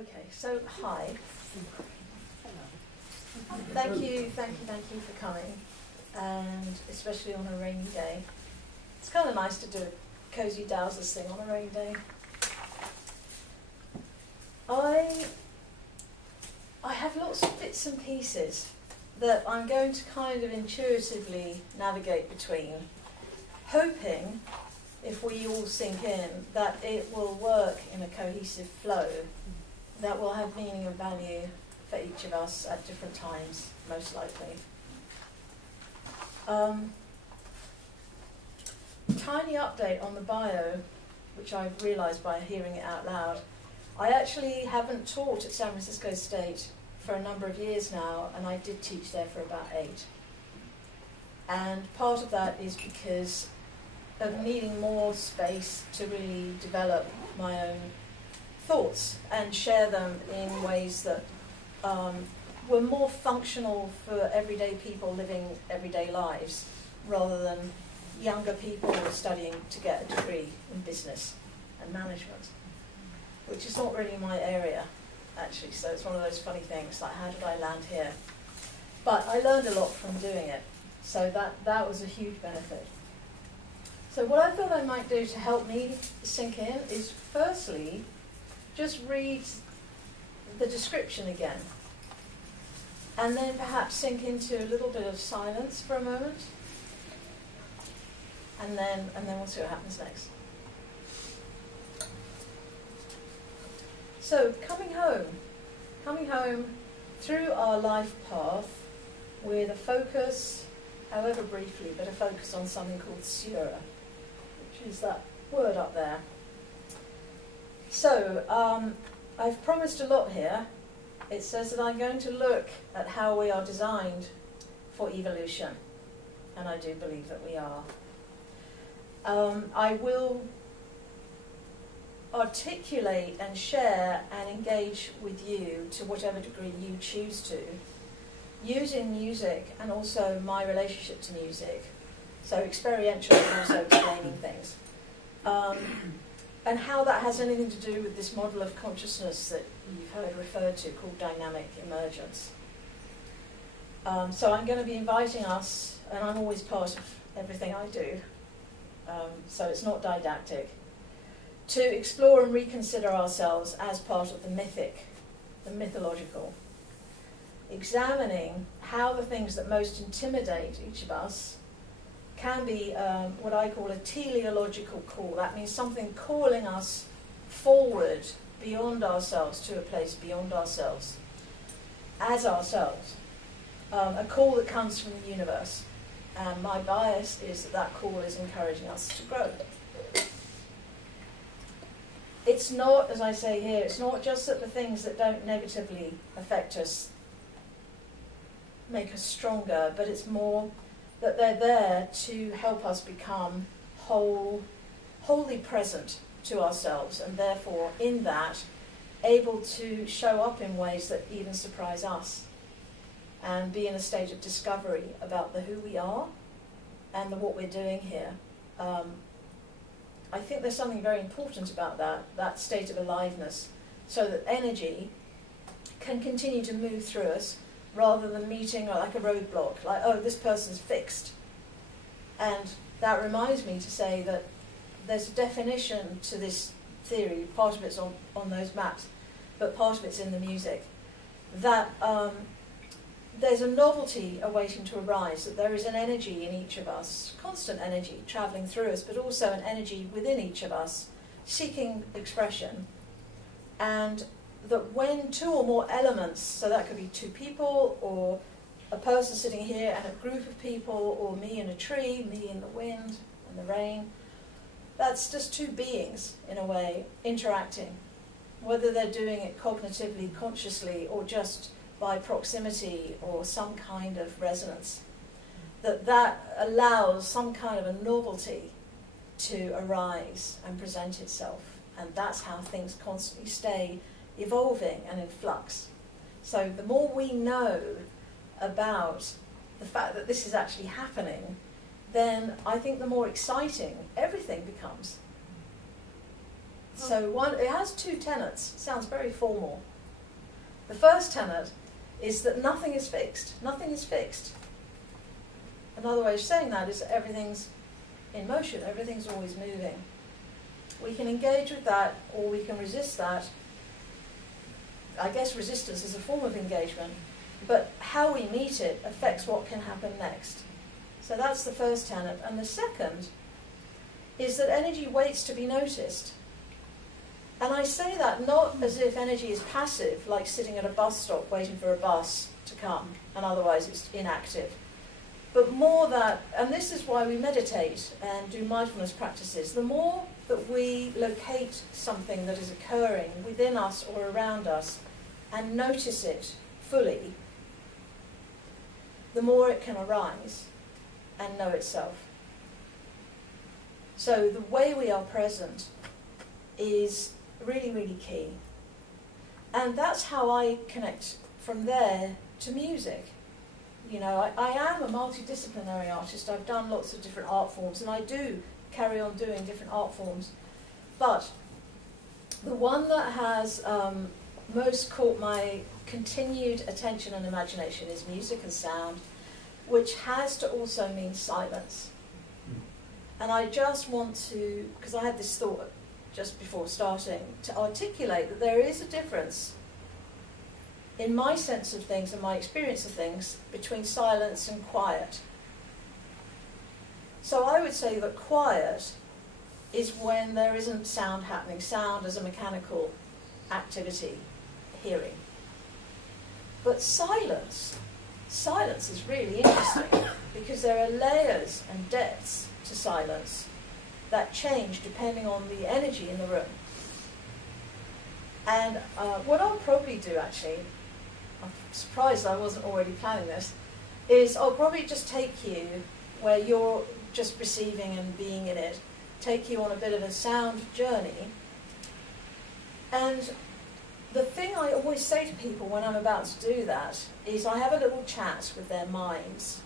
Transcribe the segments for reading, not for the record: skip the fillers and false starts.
Okay, so hi. Thank you for coming, and especially on a rainy day. It's kind of nice to do a cozy Dowsers thing on a rainy day. I have lots of bits and pieces that I'm going to kind of intuitively navigate between, hoping, if we all sink in, that it will work in a cohesive flow that will have meaning and value for each of us at different times, most likely. Tiny update on the bio, which I've realised by hearing it out loud. I actually haven't taught at San Francisco State for a number of years now, and I did teach there for about 8. And part of that is because of needing more space to really develop my own thoughts and share them in ways that were more functional for everyday people living everyday lives, rather than younger people studying to get a degree in business and management, which is not really my area, actually. So it's one of those funny things, like, how did I land here? But I learned a lot from doing it, so that was a huge benefit. So what I thought I might do to help me sink in is, firstly, just read the description again, and then perhaps sink into a little bit of silence for a moment, and then we'll see what happens next. So, coming home through our life path with a focus, however briefly, but a focus on something called Siura, which is that word up there. So, I've promised a lot here. It says that I'm going to look at how we are designed for evolution, and I do believe that we are. I will articulate and share and engage with you to whatever degree you choose to, using music and also my relationship to music, so experiential and also explaining things. And how that has anything to do with this model of consciousness that you've heard referred to called dynamic emergence. So I'm going to be inviting us, and I'm always part of everything I do, so it's not didactic, to explore and reconsider ourselves as part of the mythic, the mythological, examining how the things that most intimidate each of us can be what I call a teleological call. That means something calling us forward beyond ourselves to a place beyond ourselves, as ourselves. A call that comes from the universe. And my bias is that that call is encouraging us to grow. It's not, as I say here, it's not just that the things that don't negatively affect us make us stronger, but it's more that they're there to help us become wholly present to ourselves, and therefore, in that, able to show up in ways that even surprise us, and be in a state of discovery about the who we are and the what we're doing here. I think there's something very important about that state of aliveness, so that energy can continue to move through us, rather than meeting like a roadblock, like, oh, this person's fixed. And that reminds me to say that there's a definition to this theory. Part of it's on those maps, but part of it's in the music, that there's a novelty awaiting to arise, that there is an energy in each of us, constant energy travelling through us, but also an energy within each of us seeking expression. And that when 2 or more elements, so that could be 2 people, or a person sitting here and a group of people, or me and a tree, me and the wind and the rain, that's just 2 beings, in a way, interacting, whether they're doing it cognitively, consciously, or just by proximity or some kind of resonance, that allows some kind of a novelty to arise and present itself. And that's how things constantly stay evolving and in flux. So the more we know about the fact that this is actually happening, then I think the more exciting everything becomes. So it has two tenets. It sounds very formal. The first tenet is that nothing is fixed. Nothing is fixed. Another way of saying that is that everything's in motion. Everything's always moving. We can engage with that, or we can resist that. I guess resistance is a form of engagement, but how we meet it affects what can happen next. So that's the first tenet. And the second is that energy waits to be noticed. And I say that not as if energy is passive, like sitting at a bus stop waiting for a bus to come, and otherwise it's inactive. But more that, and this is why we meditate and do mindfulness practices, the more that we locate something that is occurring within us or around us and notice it fully, the more it can arise and know itself. So the way we are present is really, really key. And that's how I connect from there to music. You know, I am a multidisciplinary artist. I've done lots of different art forms, and I do carry on doing different art forms. But the one that has most caught my continued attention and imagination is music and sound, which has to also mean silence. And I just want to, because I had this thought just before starting, to articulate that there is a difference in my sense of things and my experience of things between silence and quiet. So I would say that quiet is when there isn't sound happening, sound as a mechanical activity, hearing. But silence is really interesting because there are layers and depths to silence that change depending on the energy in the room. And what I'll probably do, actually, I'm surprised I wasn't already planning this, is I'll probably just take you where you're just receiving and being in it, take you on a bit of a sound journey. And the thing I always say to people when I'm about to do that is I have a little chat with their minds.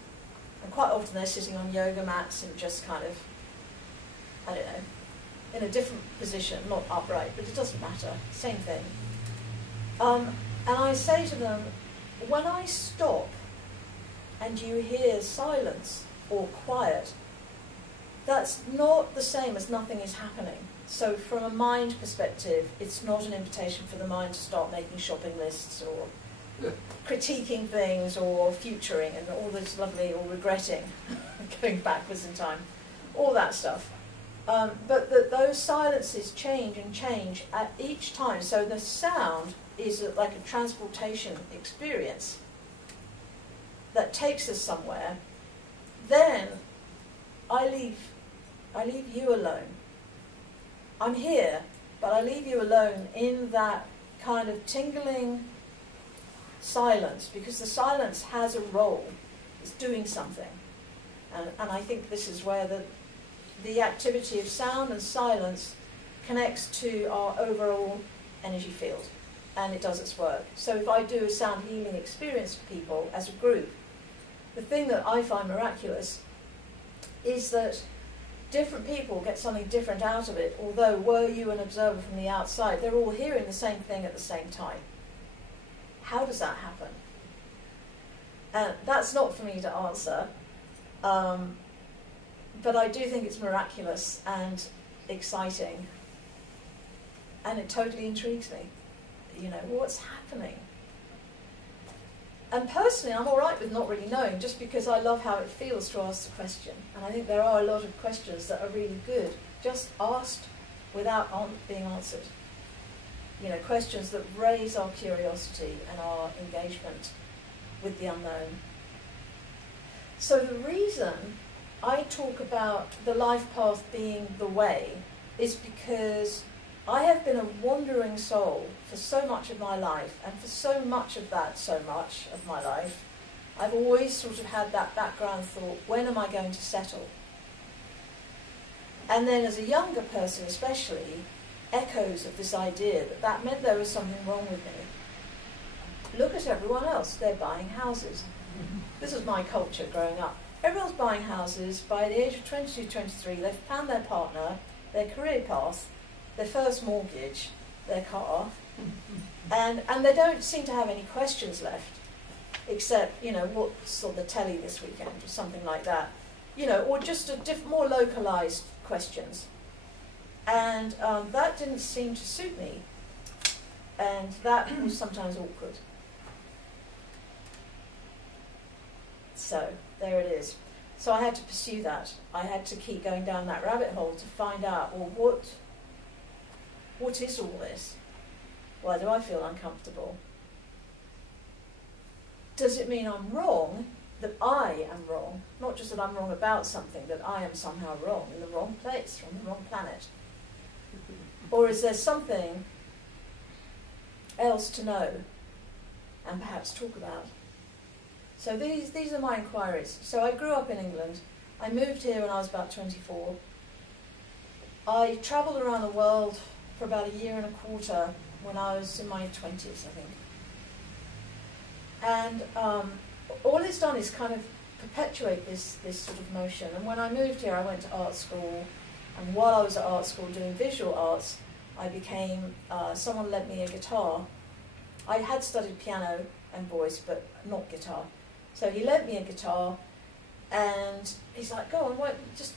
And quite often they're sitting on yoga mats and just kind of, I don't know, in a different position, not upright, but it doesn't matter, same thing. And I say to them, when I stop and you hear silence or quiet, that's not the same as nothing is happening. So from a mind perspective, it's not an invitation for the mind to start making shopping lists or critiquing things or futuring and all this lovely, or regretting, going backwards in time, all that stuff. But those silences change and change at each time. So the sound is like a transportation experience that takes us somewhere. Then I leave you alone. I'm here, but I leave you alone in that kind of tingling silence, because the silence has a role. It's doing something. And I think this is where the activity of sound and silence connects to our overall energy field, and it does its work. So if I do a sound healing experience for people as a group, the thing that I find miraculous is that different people get something different out of it, although were you an observer from the outside, they're all hearing the same thing at the same time. How does that happen? And that's not for me to answer, but I do think it's miraculous and exciting, and it totally intrigues me. You know, what's happening? And personally, I'm all right with not really knowing, just because I love how it feels to ask the question. And I think there are a lot of questions that are really good, just asked without being answered. You know, questions that raise our curiosity and our engagement with the unknown. So the reason I talk about the life path being the way is because I have been a wandering soul for so much of my life, and for so much of my life, I've always sort of had that background thought, when am I going to settle? And then as a younger person especially, echoes of this idea that meant there was something wrong with me. Look at everyone else, they're buying houses. This was my culture growing up. Everyone's buying houses. By the age of 22, 23, they've found their partner, their career path, their first mortgage, their car, and they don't seem to have any questions left, except, you know, what's on the telly this weekend or something like that, you know, or just more localised questions. And that didn't seem to suit me, and that was sometimes awkward. So there it is. So I had to pursue that. I had to keep going down that rabbit hole to find out, well, what is all this? Why do I feel uncomfortable? Does it mean I'm wrong, that I am wrong? Not just that I'm wrong about something, that I am somehow wrong, in the wrong place, on the wrong planet. Or is there something else to know and perhaps talk about? So these are my inquiries. So I grew up in England. I moved here when I was about 24. I travelled around the world for about a year and a quarter when I was in my 20s, I think. And all it's done is kind of perpetuate this sort of motion. And when I moved here, I went to art school. And while I was at art school doing visual arts, I became, someone lent me a guitar. I had studied piano and voice, but not guitar. So he lent me a guitar, and he's like, go on, just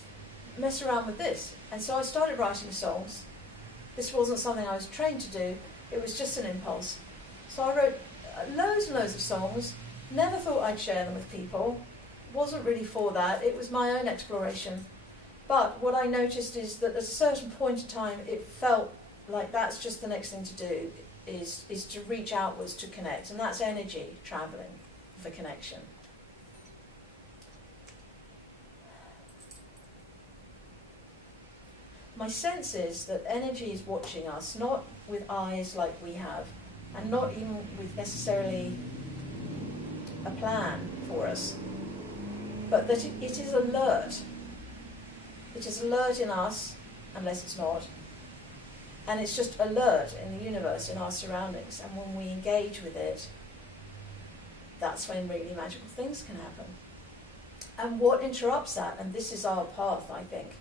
mess around with this. And so I started writing songs. This wasn't something I was trained to do, it was just an impulse. So I wrote loads and loads of songs, never thought I'd share them with people, wasn't really for that, it was my own exploration. But what I noticed is that at a certain point in time, it felt like that's just the next thing to do, is to reach outwards to connect, and that's energy travelling for connection. My sense is that energy is watching us, not with eyes like we have, and not even with necessarily a plan for us, but that it is alert. It is alert in us, unless it's not, and it's just alert in the universe, in our surroundings, and when we engage with it, that's when really magical things can happen. And what interrupts that, and this is our path, I think,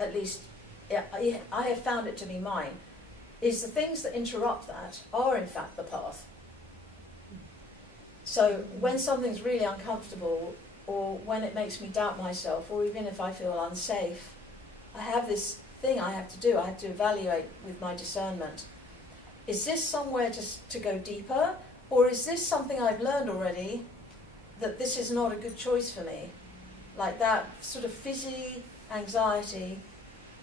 at least I have found it to be mine, is the things that interrupt that are in fact the path. So when something's really uncomfortable, or when it makes me doubt myself, or even if I feel unsafe, I have this thing I have to do. I have to evaluate with my discernment. Is this somewhere to go deeper, or is this something I've learned already, that this is not a good choice for me? Like that sort of fizzy anxiety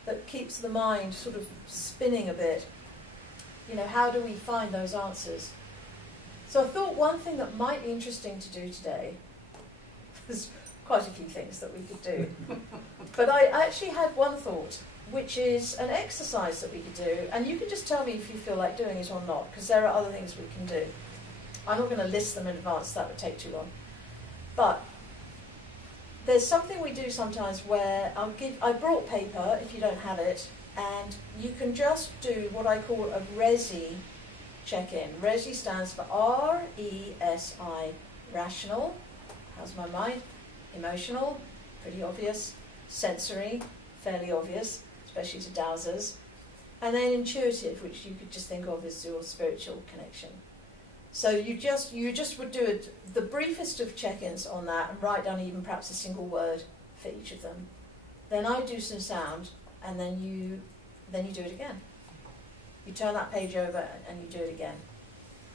that keeps the mind sort of spinning a bit. You know, how do we find those answers? So I thought one thing that might be interesting to do today, there's quite a few things that we could do, but I actually had one thought, which is an exercise that we could do, and you can just tell me if you feel like doing it or not, because there are other things we can do. I'm not going to list them in advance, that would take too long. But there's something we do sometimes where I brought paper, if you don't have it, and you can just do what I call a RESI check-in. RESI stands for R-E-S-I, rational, how's my mind? Emotional, pretty obvious. Sensory, fairly obvious, especially to Dowsers. And then intuitive, which you could just think of as your spiritual connection. So you just would do the briefest of check-ins on that and write down even perhaps a single word for each of them. Then I do some sound, and then you do it again. You turn that page over and you do it again.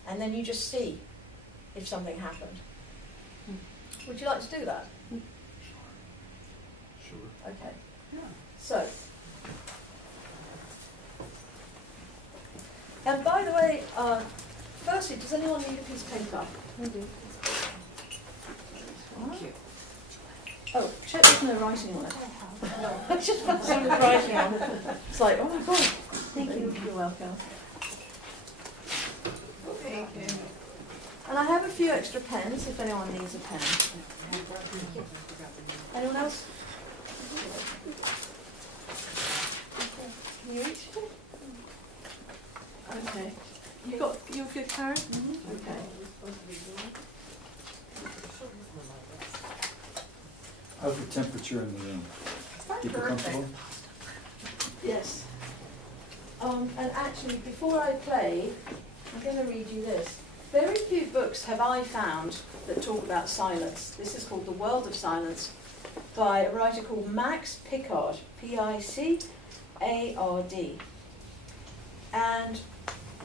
And then you just see if something happened. Would you like to do that? Sure. Okay. Yeah. So, and by the way, firstly, does anyone need a piece of paper? I do. Thank you. Oh, check there's no writing on it. No, I just found some writing on it. It's like, oh my god. Thank you. You're welcome. Thank you. And I have a few extra pens if anyone needs a pen. Anyone else? Can you reach? Okay. You're good, Karen? Mm-hmm. Okay. How's the temperature in the room? Keep it comfortable? Yes. And actually, before I play, I'm going to read you this. Very few books have I found that talk about silence. This is called The World of Silence by a writer called Max Pickard, Picard. And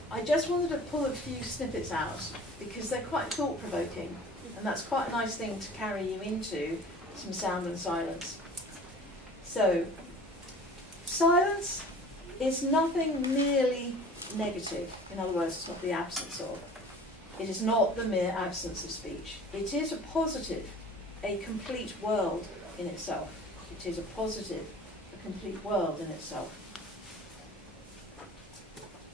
I just wanted to pull a few snippets out because they're quite thought-provoking, and that's quite a nice thing to carry you into some sound and silence. So, silence is nothing merely negative. In other words, it's not the absence of. It is not the mere absence of speech. It is a positive, a complete world in itself. It is a positive, a complete world in itself.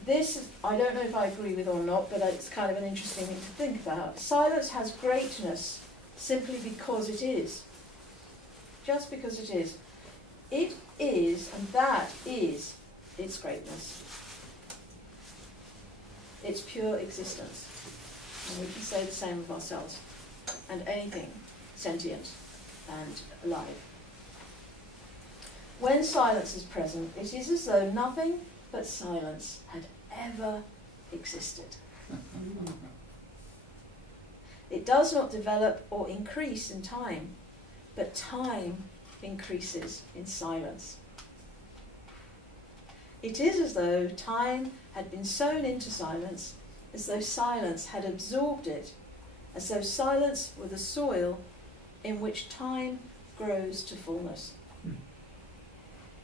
This, I don't know if I agree with or not, but it's kind of an interesting thing to think about. Silence has greatness simply because it is. Just because it is. It is, and that is its greatness. Its pure existence. And we can say the same of ourselves and anything sentient and alive. When silence is present, it is as though nothing but silence had ever existed. It does not develop or increase in time, but time increases in silence. It is as though time had been sown into silence, as though silence had absorbed it, as though silence were the soil in which time grows to fullness.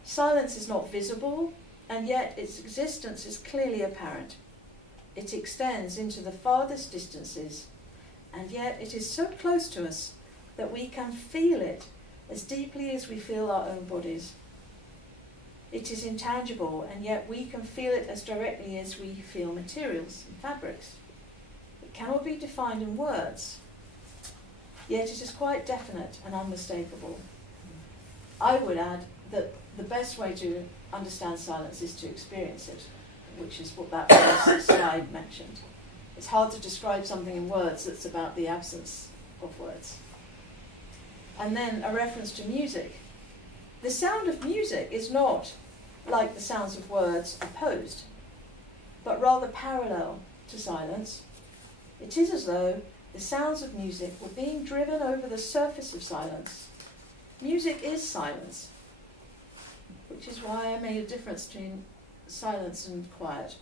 Silence is not visible, and yet its existence is clearly apparent. It extends into the farthest distances, and yet it is so close to us that we can feel it as deeply as we feel our own bodies. It is intangible, and yet we can feel it as directly as we feel materials and fabrics. It cannot be defined in words, yet it is quite definite and unmistakable. I would add that the best way to understand silence is to experience it, which is what that first slide mentioned. It's hard to describe something in words that's about the absence of words. And then a reference to music. The sound of music is not like the sounds of words opposed, but rather parallel to silence. It is as though the sounds of music were being driven over the surface of silence. Music is silence, which is why I made a difference between silence and quiet.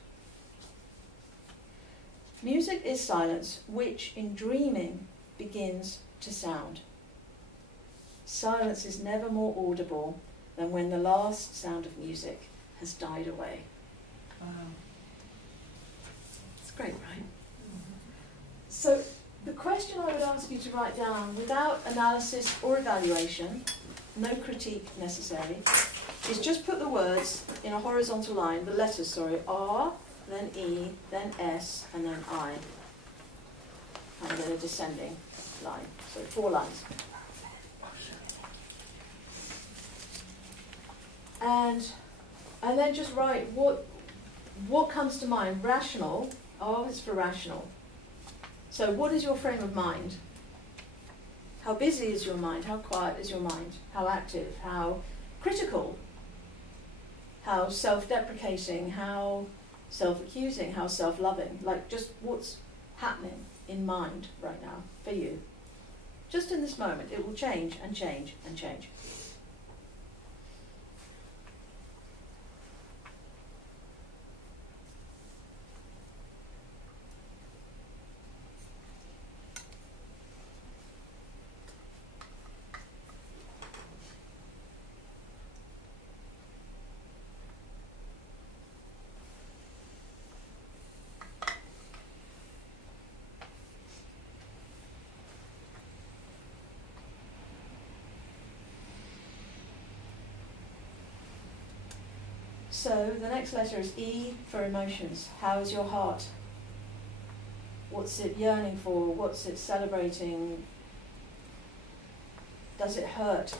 Music is silence, which in dreaming begins to sound. Silence is never more audible than when the last sound of music has died away. Wow. It's great, right? Mm-hmm. So the question I would ask you to write down, without analysis or evaluation, no critique necessary, is just put the words in a horizontal line, the letters, R, then E, then S, and then I. And then a descending line. So 4 lines. And then just write what comes to mind. Rational, R is for rational. So what is your frame of mind? How busy is your mind? How quiet is your mind? How active? How critical? How self-deprecating? How self-accusing? How self-loving? Like just what's happening in mind right now for you? Just in this moment. It will change and change and change. So the next letter is E for emotions. How is your heart? What's it yearning for? What's it celebrating? Does it hurt?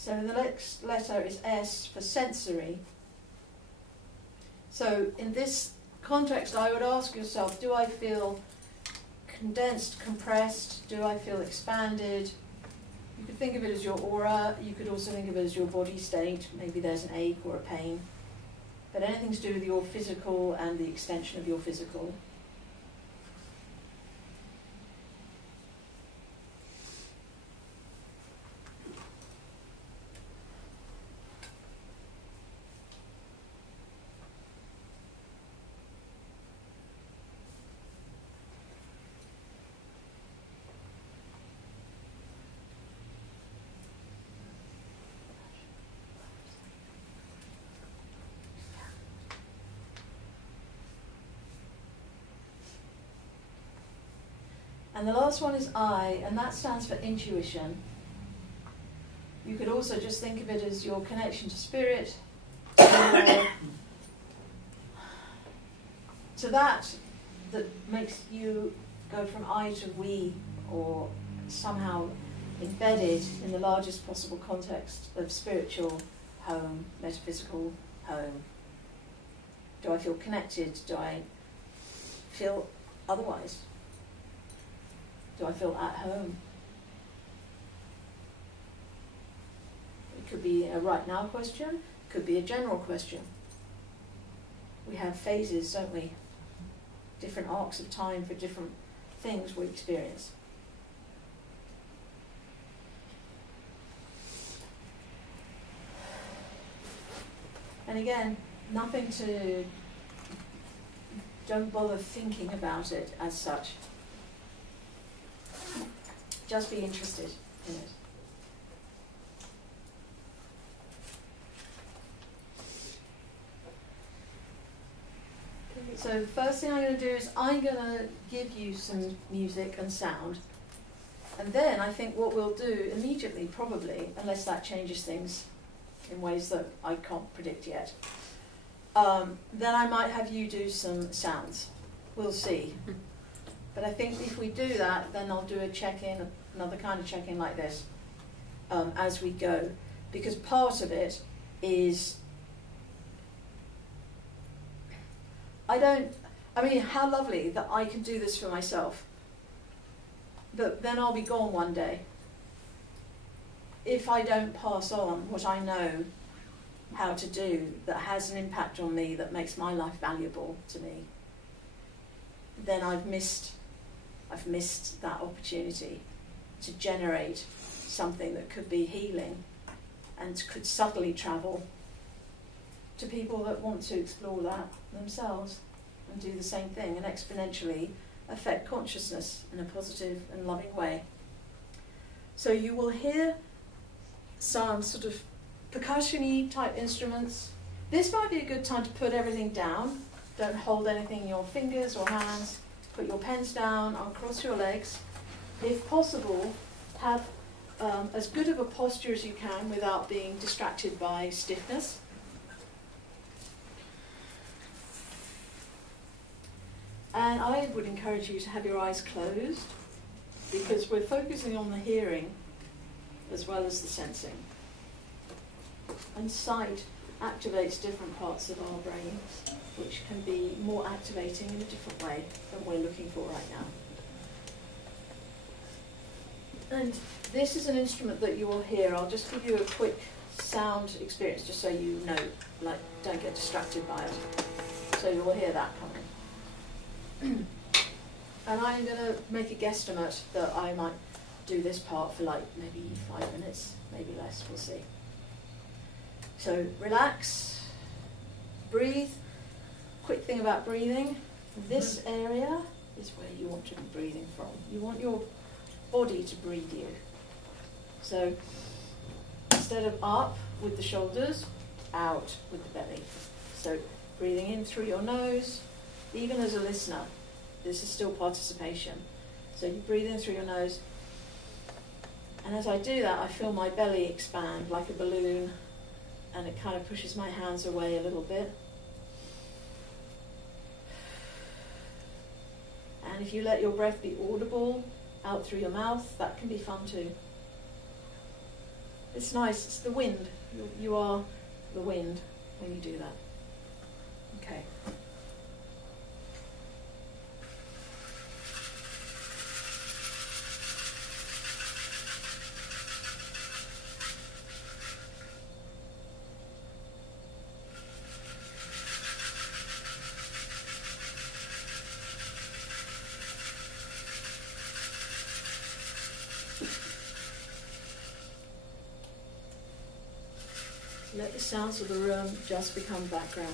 So the next letter is S for sensory. So in this context, I would ask yourself, do I feel condensed, compressed? Do I feel expanded? You could think of it as your aura. You could also think of it as your body state. Maybe there's an ache or a pain. But anything to do with your physical and the extension of your physical. And the last one is I, and that stands for intuition. You could also just think of it as your connection to spirit, to that makes you go from I to we, or somehow embedded in the largest possible context of spiritual home, metaphysical home. Do I feel connected? Do I feel otherwise? Do I feel at home? It could be a right now question, it could be a general question. We have phases, don't we? Different arcs of time for different things we experience. And again, don't bother thinking about it as such. Just be interested in it. So the first thing I'm going to do is I'm going to give you some music and sound. And then I think what we'll do immediately, probably, unless that changes things in ways that I can't predict yet, then I might have you do some sounds. We'll see. But I think if we do that, then I'll do a check-in, another kind of check-in like this, as we go. Because part of it is, how lovely that I can do this for myself. But then I'll be gone one day. If I don't pass on what I know how to do that has an impact on me, that makes my life valuable to me, then I've missed that opportunity to generate something that could be healing and could subtly travel to people that want to explore that themselves and do the same thing and exponentially affect consciousness in a positive and loving way. So you will hear some sort of percussion-y type instruments. This might be a good time to put everything down. Don't hold anything in your fingers or hands. Put your pens down, uncross your legs. If possible, have as good of a posture as you can without being distracted by stiffness. And I would encourage you to have your eyes closed, because we're focusing on the hearing as well as the sensing. And sight activates different parts of our brain, which can be more activating in a different way than we're looking for right now. And this is an instrument that you will hear. I'll just give you a quick sound experience just so you know, don't get distracted by it. So you will hear that coming. And I'm going to make a guesstimate that I might do this part for maybe 5 minutes, maybe less, we'll see. So relax, breathe. Quick thing about breathing, this area is where you want to be breathing from. You want your body to breathe you. So instead of up with the shoulders, out with the belly. So breathing in through your nose, even as a listener, this is still participation. So you breathe in through your nose, and as I do that, I feel my belly expand like a balloon, and it kind of pushes my hands away a little bit. And if you let your breath be audible out through your mouth, that can be fun too. It's nice. It's the wind. You are the wind when you do that. Okay. Let the sounds of the room just become background.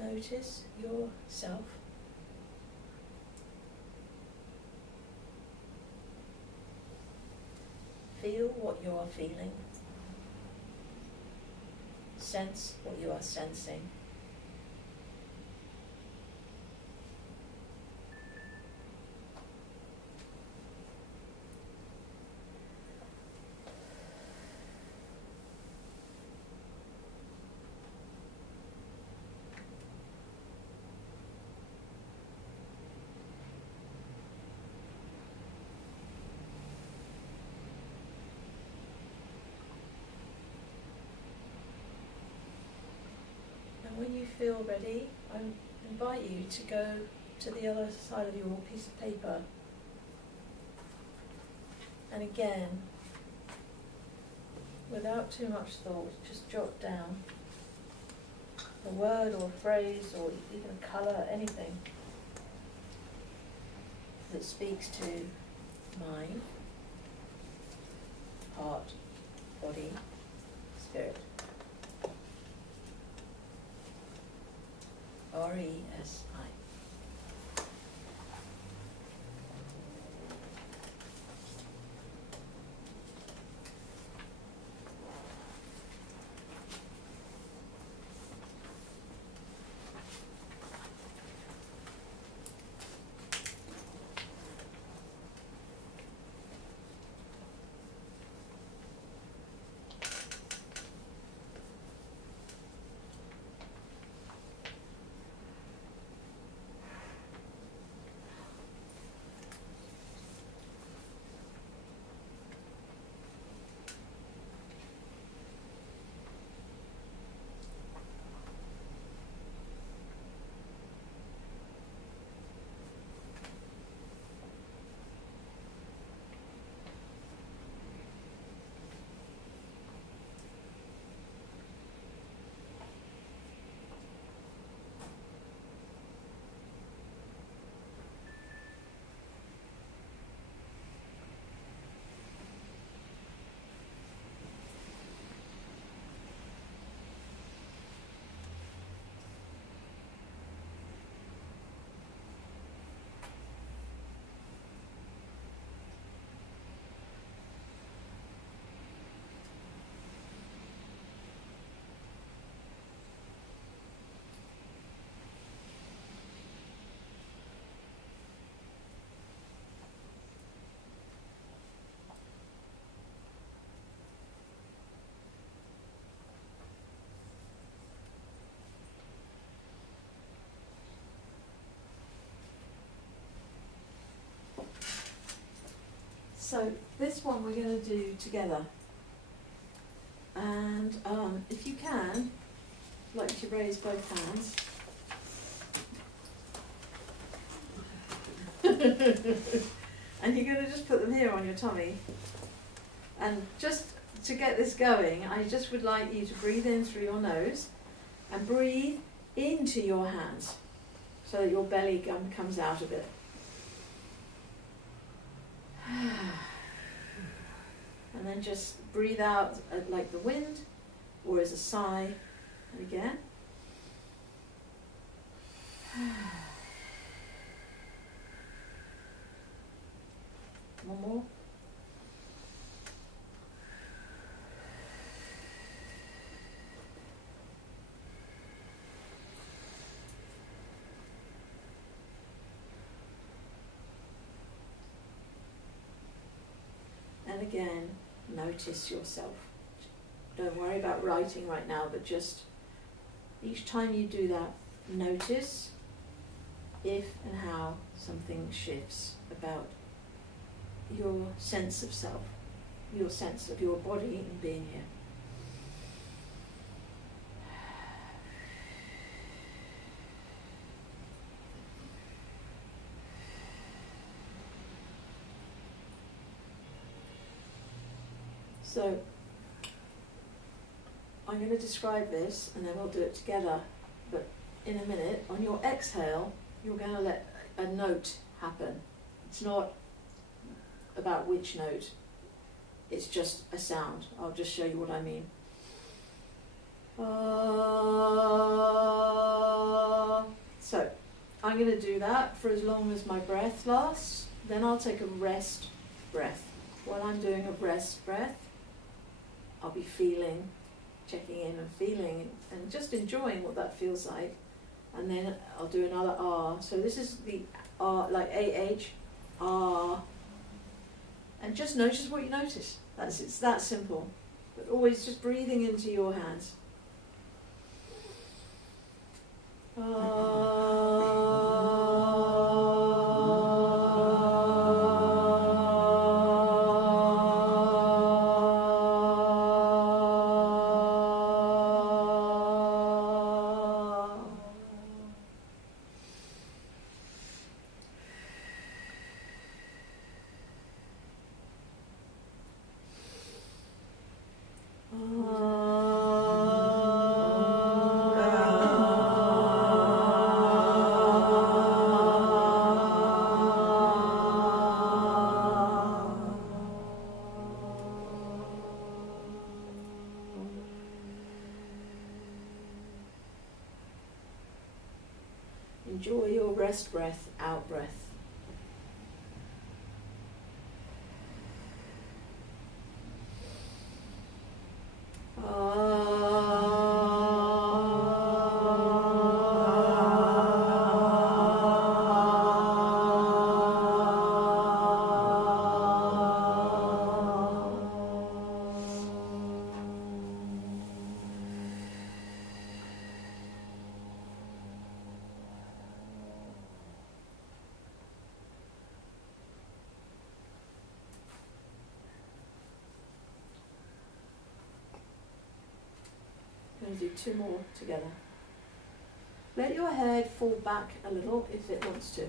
Notice yourself. Feel what you are feeling. Sense what you are sensing. When you feel ready, I invite you to go to the other side of your piece of paper. And again, without too much thought, just jot down a word or a phrase or even a colour, anything that speaks to mind, heart, body, spirit. R-E-S-I. So this one we're going to do together, and if you can, I'd like you to raise both hands. And you're going to just put them here on your tummy, and just to get this going, I just would like you to breathe in through your nose and breathe in into your hands so that your belly comes out of it. And then just breathe out like the wind or as a sigh. And again. One more. And again, notice yourself. Don't worry about writing right now, but just each time you do that, notice if and how something shifts about your sense of self, your sense of your body and being here. So, I'm going to describe this and then we'll do it together, but in a minute, on your exhale, you're going to let a note happen. It's not about which note, it's just a sound. I'll just show you what I mean. So, I'm going to do that for as long as my breath lasts, then I'll take a rest breath. While I'm doing a rest breath, I'll be feeling, checking in and feeling and just enjoying what that feels like. And then I'll do another R. So this is the R, like A-H, R. And just notice what you notice. It's that simple. But always just breathing into your hands. Enjoy your rest breath, out breath. I'm going to do two more together. Let your head fall back a little if it wants to.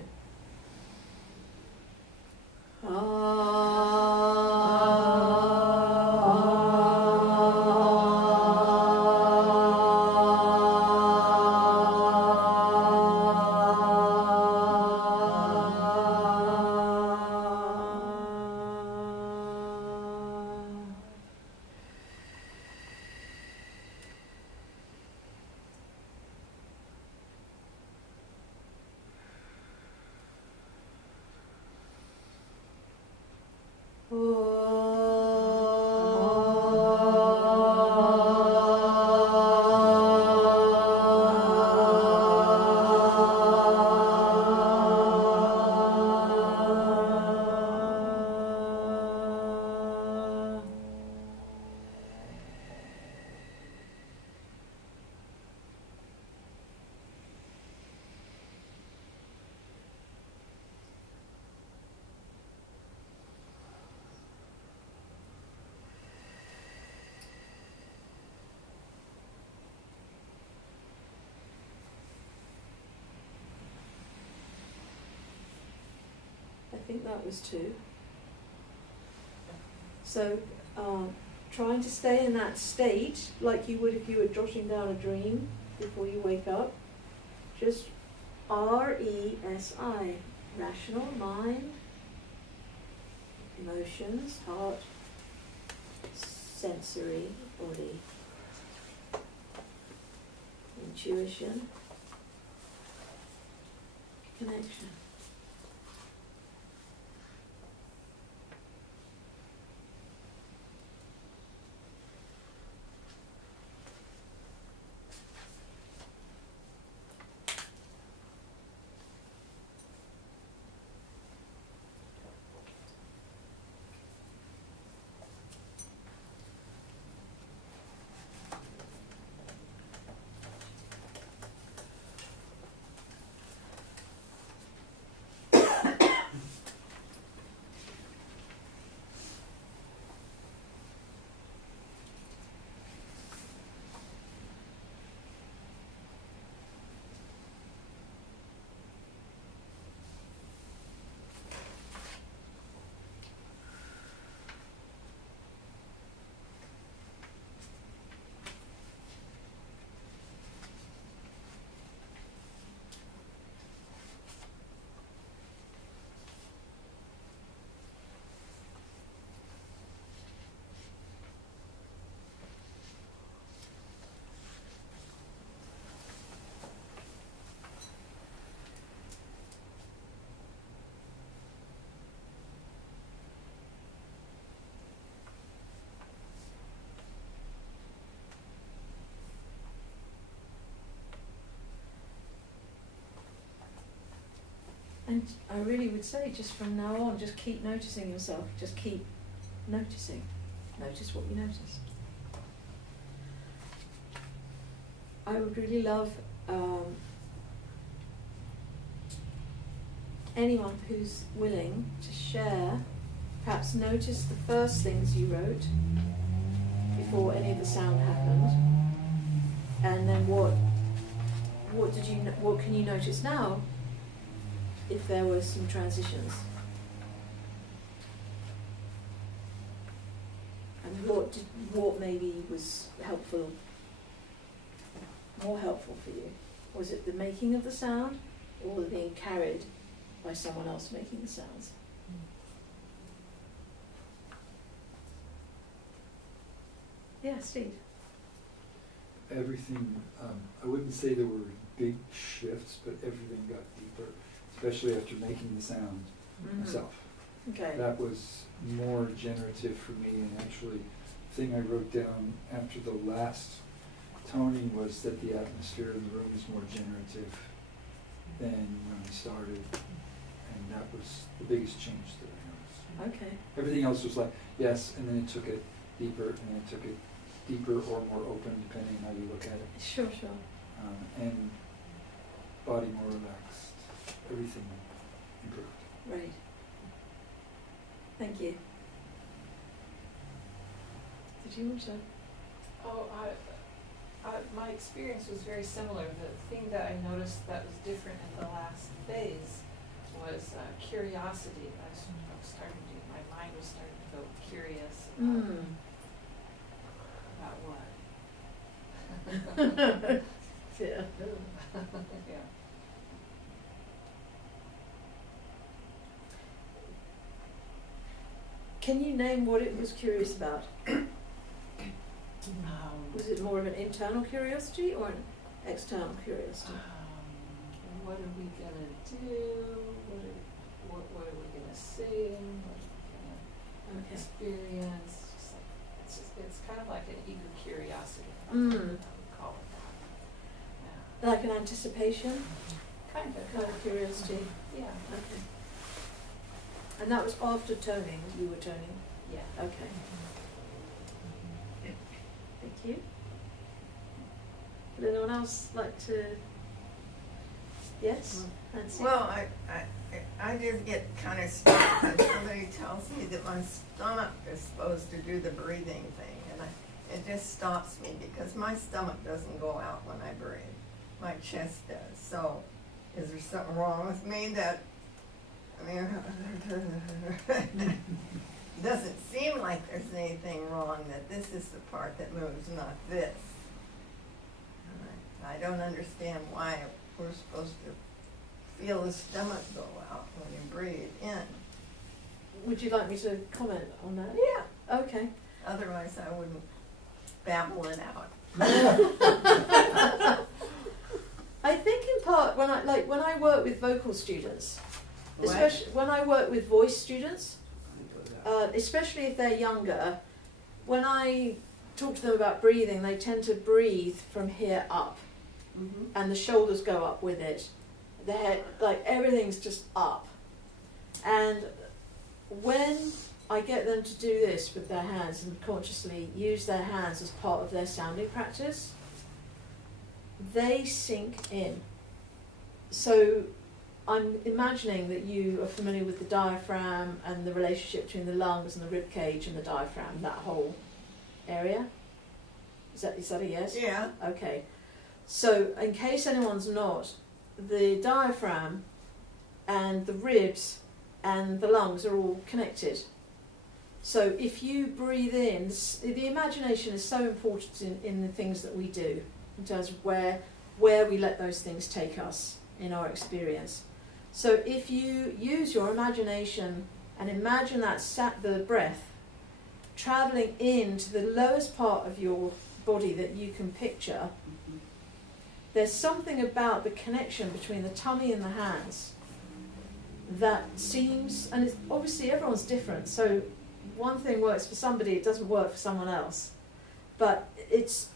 I think that was two. So trying to stay in that state like you would if you were jotting down a dream before you wake up. Just RESI. Rational, mind, emotions, heart, sensory, body, intuition, connection. And I really would say, just from now on, just keep noticing yourself. Just keep noticing. Notice what you notice. I would really love anyone who's willing to share, perhaps notice the first things you wrote before any of the sound happened, and then what can you notice now if there were some transitions, and what maybe was helpful, more helpful for you? Was it the making of the sound, or being carried by someone else making the sounds? Yeah, Steve. Everything, I wouldn't say there were big shifts, but everything got deeper, especially after making the sound myself. Okay. That was more generative for me, and actually the thing I wrote down after the last toning was that the atmosphere in the room is more generative than when we started, and that was the biggest change that I noticed. Okay. Everything else was like, yes, and then it took it deeper, and then it took it deeper or more open, depending on how you look at it. Sure. And body more relaxed. Everything improved. Right. Thank you. Did you want to? Oh, my experience was very similar. The thing that I noticed that was different in the last phase was curiosity. I was starting to, my mind was starting to go curious about what? Yeah. Yeah. Can you name what it was curious about? Was it more of an internal curiosity or an external curiosity? What are we gonna do? What are we gonna sing? What are we gonna experience? It's kind of like an eager curiosity. I would call it that. Yeah. Like an anticipation? Kind of curiosity. Yeah. Okay. And that was after toning, you were toning? Yeah. Okay. Thank you. Would anyone else like to? Yes? Nancy? Well, I just get kind of stuck when somebody tells me that my stomach is supposed to do the breathing thing, and it just stops me because my stomach doesn't go out when I breathe. My chest does. So, is there something wrong with me that, I mean, it doesn't seem like there's anything wrong, that this is the part that moves, not this. I don't understand why we're supposed to feel the stomach go out when you breathe in. Would you like me to comment on that? Yeah. Okay. Otherwise, I wouldn't babble it out. I think in part when I work with vocal students, especially when I work with voice students, especially if they're younger, when I talk to them about breathing, they tend to breathe from here up, and the shoulders go up with it. The head, like everything's just up. And when I get them to do this with their hands and consciously use their hands as part of their sounding practice, they sink in. So I'm imagining that you are familiar with the diaphragm and the relationship between the lungs and the rib cage and the diaphragm, that whole area. Is that a yes? Yeah. Okay. So in case anyone's not, the diaphragm and the ribs and the lungs are all connected. So if you breathe in, the imagination is so important in the things that we do, in terms of where we let those things take us in our experience. So if you use your imagination and imagine the breath travelling into the lowest part of your body that you can picture, there's something about the connection between the tummy and the hands that seems, and it's obviously everyone's different, so one thing works for somebody, it doesn't work for someone else. But it's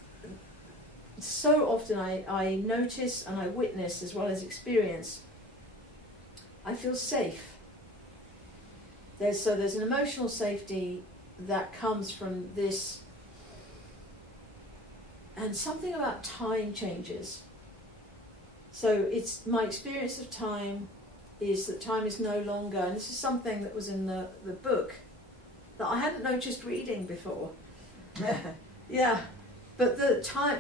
so often I notice and I witness as well as experience, I feel safe. There's an emotional safety that comes from this, and something about time changes. So it's my experience of time is that time is no longer, and this is something that was in the book that I hadn't noticed reading before. Yeah, but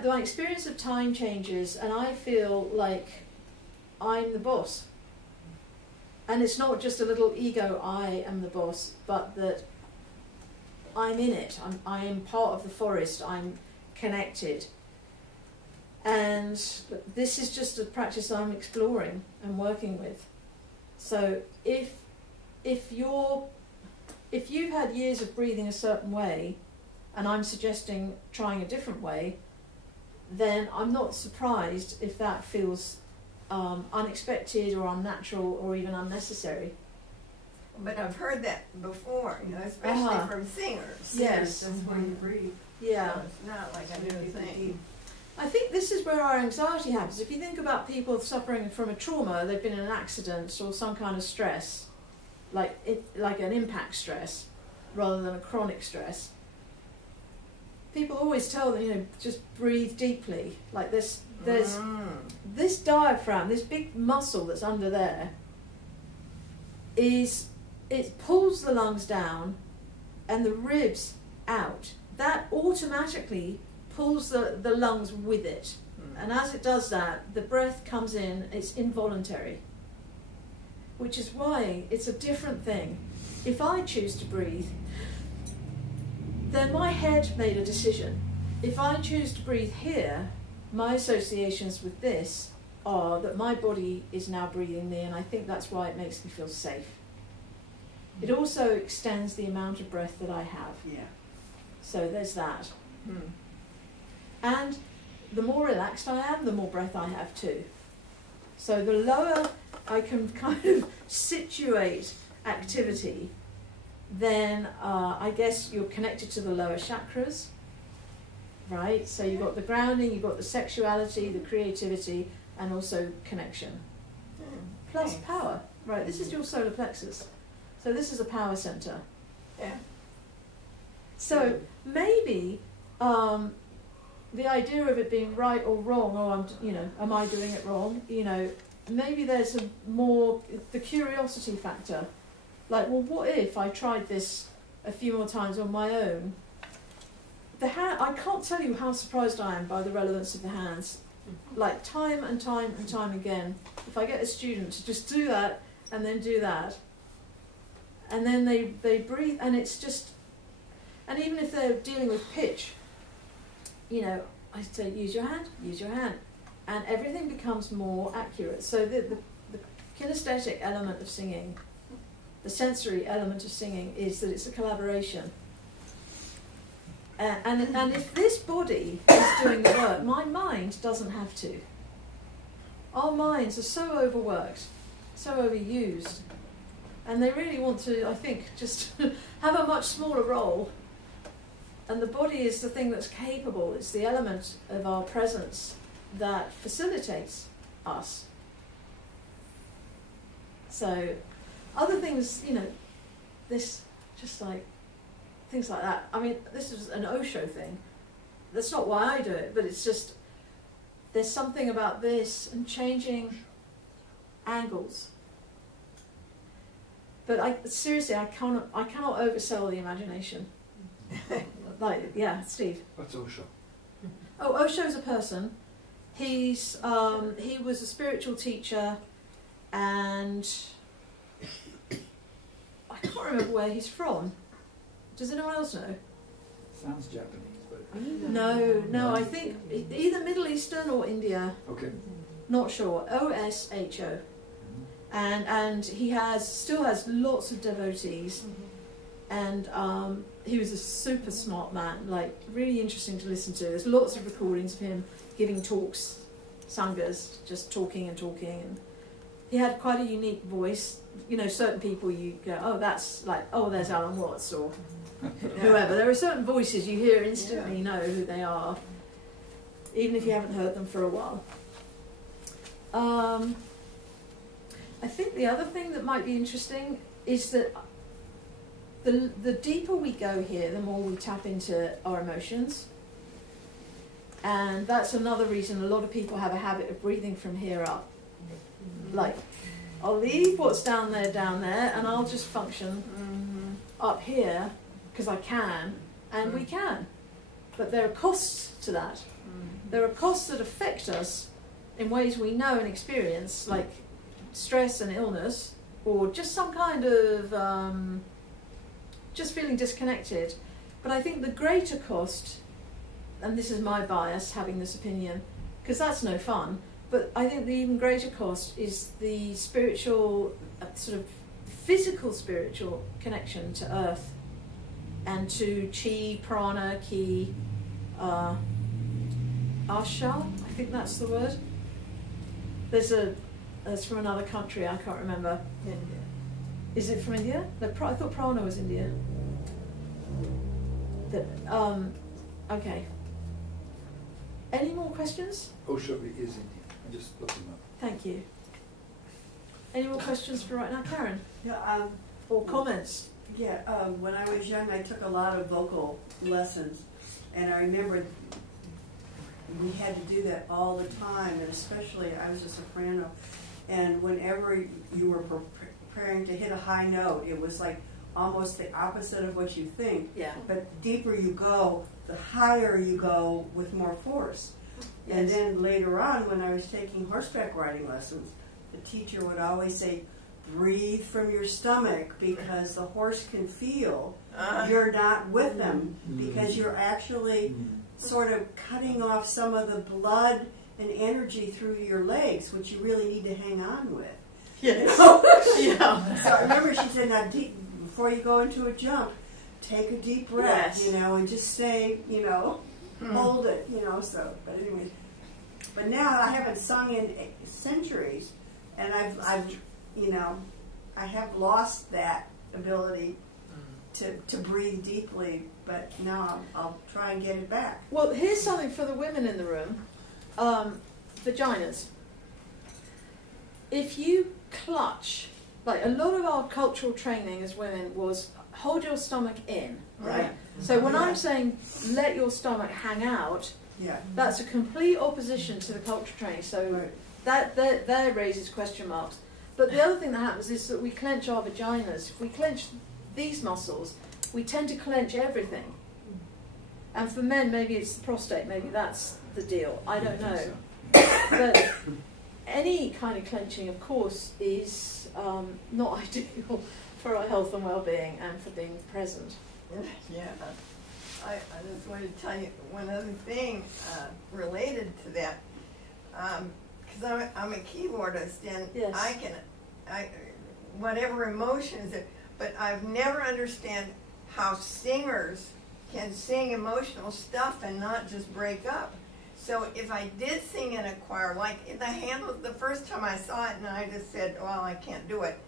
my experience of time changes, and I feel like I'm the boss. And it's not just a little ego, I am the boss, but that I'm in it. I am part of the forest. I'm connected. And this is just a practice I'm exploring and working with. So if you've had years of breathing a certain way, and I'm suggesting trying a different way, then I'm not surprised if that feels unexpected or unnatural or even unnecessary. But I've heard that before, especially from singers. Yes. That's where you breathe. Yeah. So it's not like a new thing. I think this is where our anxiety happens. If you think about people suffering from a trauma, they've been in an accident or some kind of stress, like an impact stress, rather than a chronic stress. People always tell them, just breathe deeply. Like there's this diaphragm, this big muscle that's under there, it pulls the lungs down and the ribs out. That automatically pulls the lungs with it. And as it does that, the breath comes in, it's involuntary. Which is why it's a different thing. If I choose to breathe, then my head made a decision. If I choose to breathe here, my associations with this are that my body is now breathing me, and I think that's why it makes me feel safe. It also extends the amount of breath that I have. Yeah. So there's that. And the more relaxed I am, the more breath I have too. So the lower I can kind of situate activity, then I guess you're connected to the lower chakras, right? So you've got the grounding, you've got the sexuality, the creativity, and also connection. Plus power, right? This is your solar plexus. So this is a power center. Yeah. So maybe the idea of it being right or wrong, or am I doing it wrong? Maybe there's the curiosity factor. Like, well, what if I tried this a few more times on my own? I can't tell you how surprised I am by the relevance of the hands. Like time and time and time again, if I get a student to just do that and then do that, and then they breathe, and it's just, and even if they're dealing with pitch, I say use your hand, and everything becomes more accurate. So the kinesthetic element of singing, the sensory element of singing, is that it's a collaboration. And if this body is doing the work, my mind doesn't have to. Our minds are so overworked, so overused, and they really want to, I think, just have a much smaller role. And the body is the thing that's capable, it's the element of our presence that facilitates us. So, other things, this, just like, things like that. I mean, this is an Osho thing. That's not why I do it, but it's just, there's something about this and changing angles. But seriously, I cannot oversell the imagination. Steve. What's Osho? Oh, Osho's a person. He was a spiritual teacher, and I can't remember where he's from. Does anyone else know? Sounds Japanese, but... No, I think either Middle Eastern or India. Okay. Not sure. Osho. And he still has lots of devotees. And he was a super smart man, like really interesting to listen to. There's lots of recordings of him giving talks, sanghas, just talking and talking. And he had quite a unique voice. Certain people you go, oh, that's like, oh, there's Alan Watts or whoever. There are certain voices you hear instantly, know who they are, even if you haven't heard them for a while. I think the other thing that might be interesting is that the deeper we go here, the more we tap into our emotions. And that's another reason a lot of people have a habit of breathing from here up. Like, I'll leave what's down there, and I'll just function up here, because I can, and we can. But there are costs to that. There are costs that affect us in ways we know and experience, like stress and illness, or just some kind of just feeling disconnected. But I think the greater cost, and this is my bias having this opinion, because that's no fun, but I think the even greater cost is the spiritual, sort of physical spiritual connection to earth and to chi, prana, ki, asha, I think that's the word. It's from another country, I can't remember. India. Is it from India? No, I thought prana was India. Okay. Any more questions? Osho is Indian. I just looked him up. Thank you. Any more questions for right now, Karen? Yeah, Or comments? yeah. When I was young, I took a lot of vocal lessons, and I remember we had to do that all the time, and especially I was a soprano, and whenever you were preparing to hit a high note, it was like almost the opposite of what you think. Yeah. But the deeper you go, the higher you go with more force. Yes. And then later on, when I was taking horseback riding lessons, the teacher would always say, breathe from your stomach, because the horse can feel you're not with them, because you're actually sort of cutting off some of the blood and energy through your legs, which you really need to hang on with. Yes. Yeah. So I remember she said, now before you go into a jump, take a deep breath, Yes. and just stay, hold it, so, but anyway. But now I haven't sung in centuries, and I have lost that ability to breathe deeply, but now I'll try and get it back. Well, here's something for the women in the room. Vaginas. If you clutch, like a lot of our cultural training as women was hold your stomach in, right? So when I'm saying let your stomach hang out, that's a complete opposition to the cultural training. So that raises question marks. But the other thing that happens is that we clench our vaginas. If we clench these muscles, we tend to clench everything. And for men, maybe it's the prostate, maybe that's the deal. I don't know. But any kind of clenching, of course, is not ideal for our health and well-being and for being present. Yeah. I was going to tell you one other thing related to that. because I'm a keyboardist, and Yes. I whatever emotions it, but I've never understand how singers can sing emotional stuff and not just break up. So if I did sing in a choir, like in the Handels, the first time I saw it, and I just said, well, I can't do it,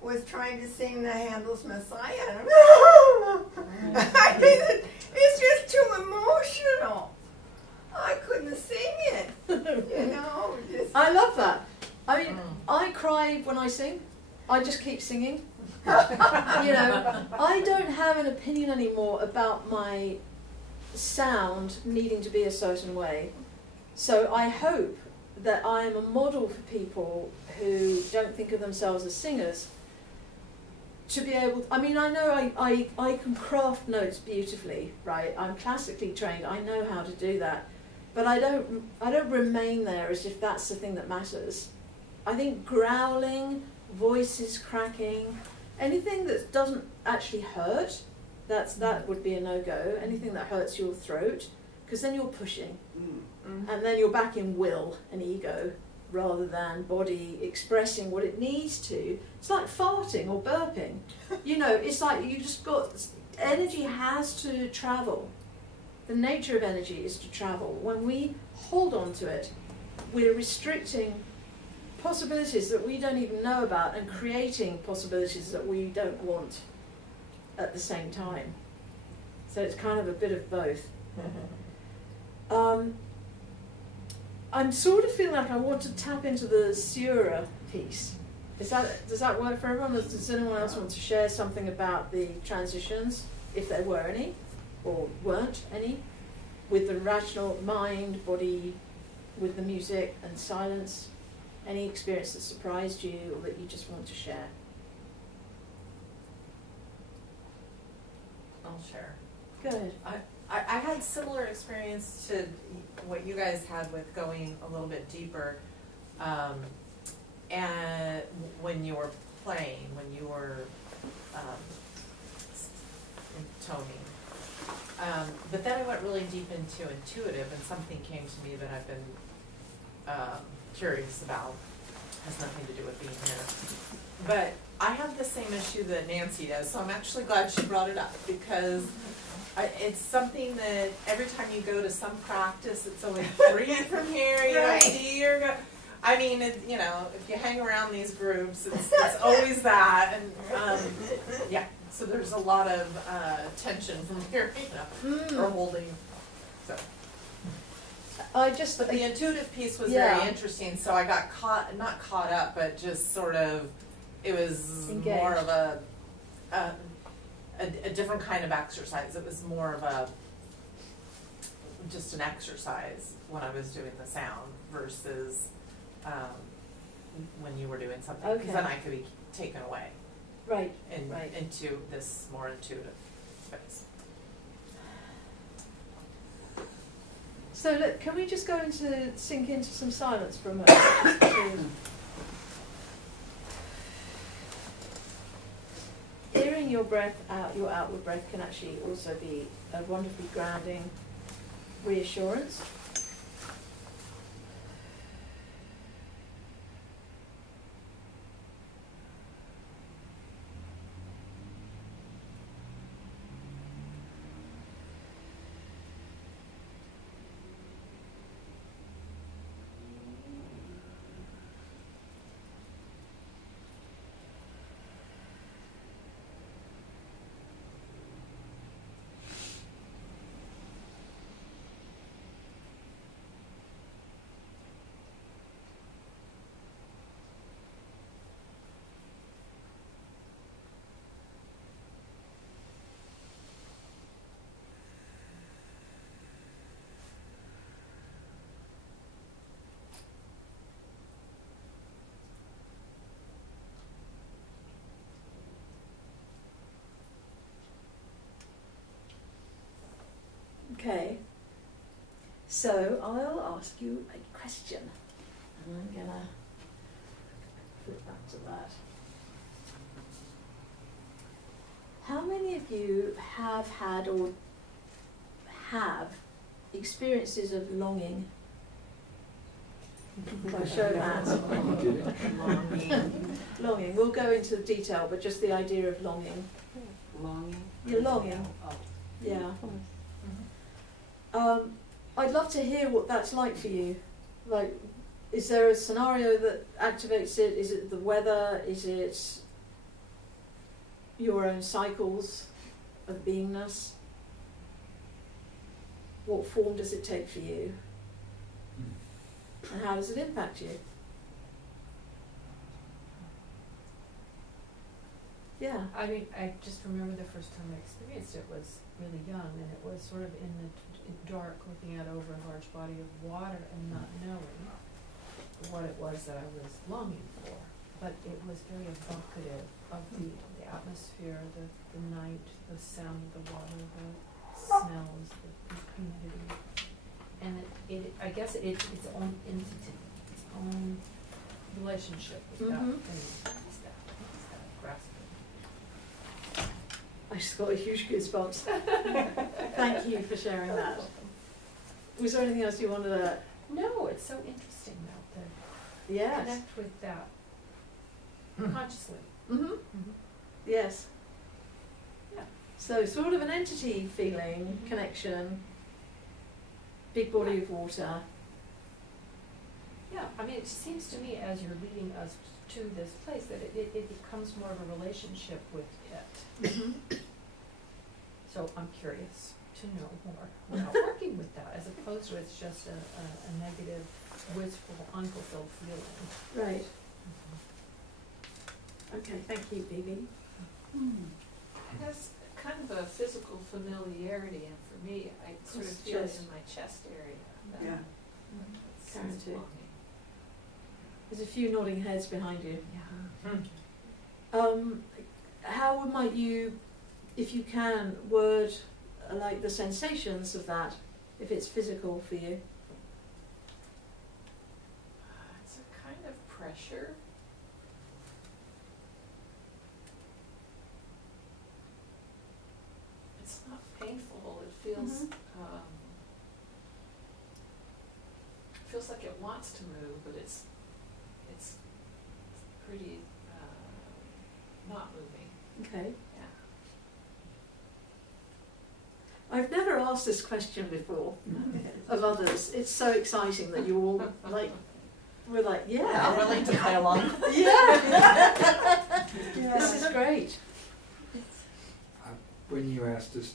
was trying to sing the Handel's Messiah. I mean, it's just too emotional. I couldn't sing it, you know. Just, I love that. I mean, I cry when I sing. I just keep singing. You know, I don't have an opinion anymore about my sound needing to be a certain way. So I hope that I am a model for people who don't think of themselves as singers to be able, I mean, I know I can craft notes beautifully, right? I'm classically trained, I know how to do that. But I don't remain there as if that's the thing that matters. I think growling, voices cracking, anything that doesn't actually hurt, that would be a no-go. Anything that hurts your throat, because then you're pushing. And then you're back in will and ego rather than body expressing what it needs to. It's like farting or burping. You know, it's like you just got, energy has to travel. The nature of energy is to travel. When we hold on to it, we're restricting possibilities that we don't even know about and creating possibilities that we don't want at the same time. So it's kind of a bit of both. I'm sort of feeling like I want to tap into the Siura piece. Does that work for everyone? Does anyone else want to share something about the transitions, if there were any, or weren't any, with the rational mind, body, with the music and silence? Any experience that surprised you or that you just want to share? I'll share. Go ahead. I had similar experience to what you guys had with going a little bit deeper, and when you were playing, when you were toning. But then I went really deep into intuitive, and something came to me that I've been curious about. Has nothing to do with being here. But I have the same issue that Nancy does, so I'm actually glad she brought it up, because it's something that every time you go to some practice, it's always breathe from here, you know, see your go. I mean, you know, if you hang around these groups, it's always that, and yeah. So there's a lot of tension from here, you know, or holding. So. But the intuitive piece was very interesting. So I got not caught up, but just sort of, it was engaged. More of a different kind of exercise. It was more of just an exercise when I was doing the sound versus when you were doing something. Because then I could be taken away. Right. Into this more intuitive space. So look, can we just go sink into some silence for a moment? Just to hearing your breath out, your outward breath can actually also be a wonderfully grounding reassurance. Okay, so I'll ask you a question, and I'm going to flip back to that. How many of you have had or have experiences of longing By show of hands. Longing. Longing. We'll go into the detail, but just the idea of longing. Longing. You're longing. Oh. Yeah. I'd love to hear what that's like for you. Like, is there a scenario that activates it? Is it the weather? Is it your own cycles of beingness? What form does it take for you? And how does it impact you? Yeah. I mean, I just remember the first time I experienced it was really young, and it was sort of in the dark, looking out over a large body of water and not knowing what it was that I was longing for. But it was very evocative of the atmosphere, the night, the sound of the water, the smells, the humidity. And I guess it's its own entity, its own relationship with that thing. It's that grasping. I just got a huge goosebumps. Thank you for sharing that. Was there anything else you wanted to? No, it's so interesting though to Yes. connect with that consciously. Yes. Yeah. So sort of an entity feeling, connection, big body of water. Yeah, I mean, it seems to me as you're leading us to this place that it becomes more of a relationship with it. So I'm curious to know more about working with that, as opposed to it's just a negative, wistful, unfulfilled feeling. Right. Okay, thank you, Phoebe. It has kind of a physical familiarity, and for me, I sort of It's feel it just- in my chest area. Yeah. It's Karen too. belonging. There's a few nodding heads behind you. Yeah. How might you, if you can, word like the sensations of that, if it's physical for you? It's a kind of pressure. It's not painful. It feels feels like it wants to move, but it's pretty not moving. Okay. Yeah. I've never asked this question before of others. It's so exciting that you all we're like, yeah. I'm willing to play along. Yeah. This is great. When you asked us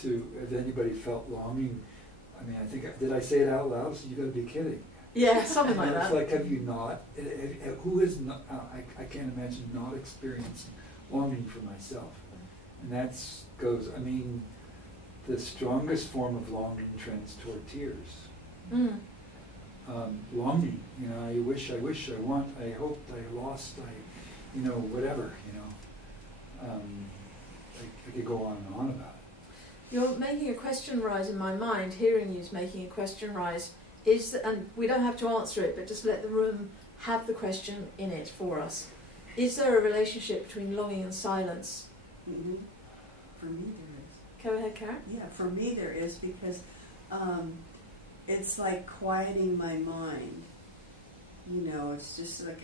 to if anybody felt longing, I mean, I think, did I say it out loud? So you got to be kidding. Yeah, something like It's that. like, have you not? Who is not? I can't imagine not experiencing longing for myself. And that's goes. I mean, the strongest form of longing trends toward tears. Longing. You know, I wish, I want, I hoped, I lost, whatever. I could go on and on about it. You're making a question rise in my mind. Hearing you is making a question rise. And we don't have to answer it, but just let the room have the question in it for us. Is there a relationship between longing and silence? For me, there is. Go ahead, Karen. Yeah, for me there is, because it's like quieting my mind. It's just like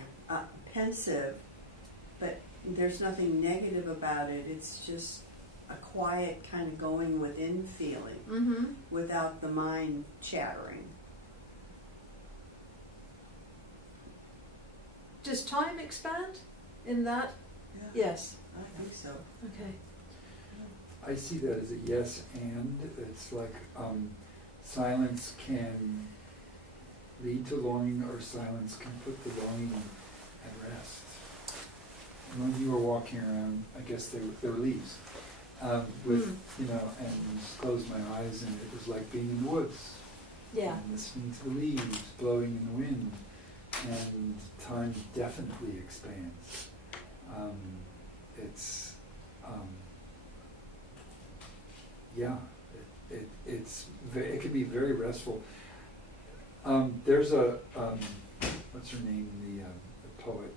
pensive, but there's nothing negative about it. It's just a quiet kind of going within feeling without the mind chattering. Does time expand in that? Yeah, Yes. I think so. Okay. I see that as a yes and. It's like silence can lead to longing, or silence can put the longing at rest. And when you were walking around, I guess there were leaves, and just closed my eyes, and it was like being in the woods. Yeah. And listening to the leaves blowing in the wind, and time definitely expands. It can be very restful. There's a what's her name, the poet.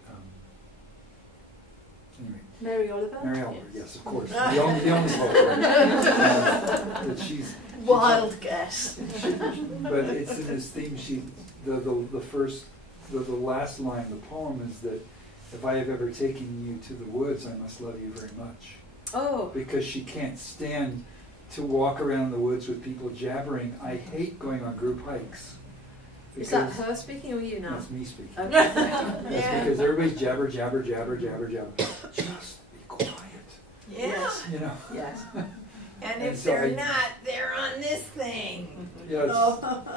Anyway, Mary Oliver? Mary Oliver, yes, of course. The only poet. That she's Wild guess. but it's in this theme. The first the last line of the poem is that if I have ever taken you to the woods, I must love you very much. Oh. Because she can't stand to walk around the woods with people jabbering. I hate going on group hikes. Is that her speaking or you now? That's me speaking. Okay. That's Yeah. because everybody's jabber, jabber, jabber, jabber, jabber. Just be quiet. Yeah. You know? Yes. And And if so they're I- not, they're on this thing. Yeah,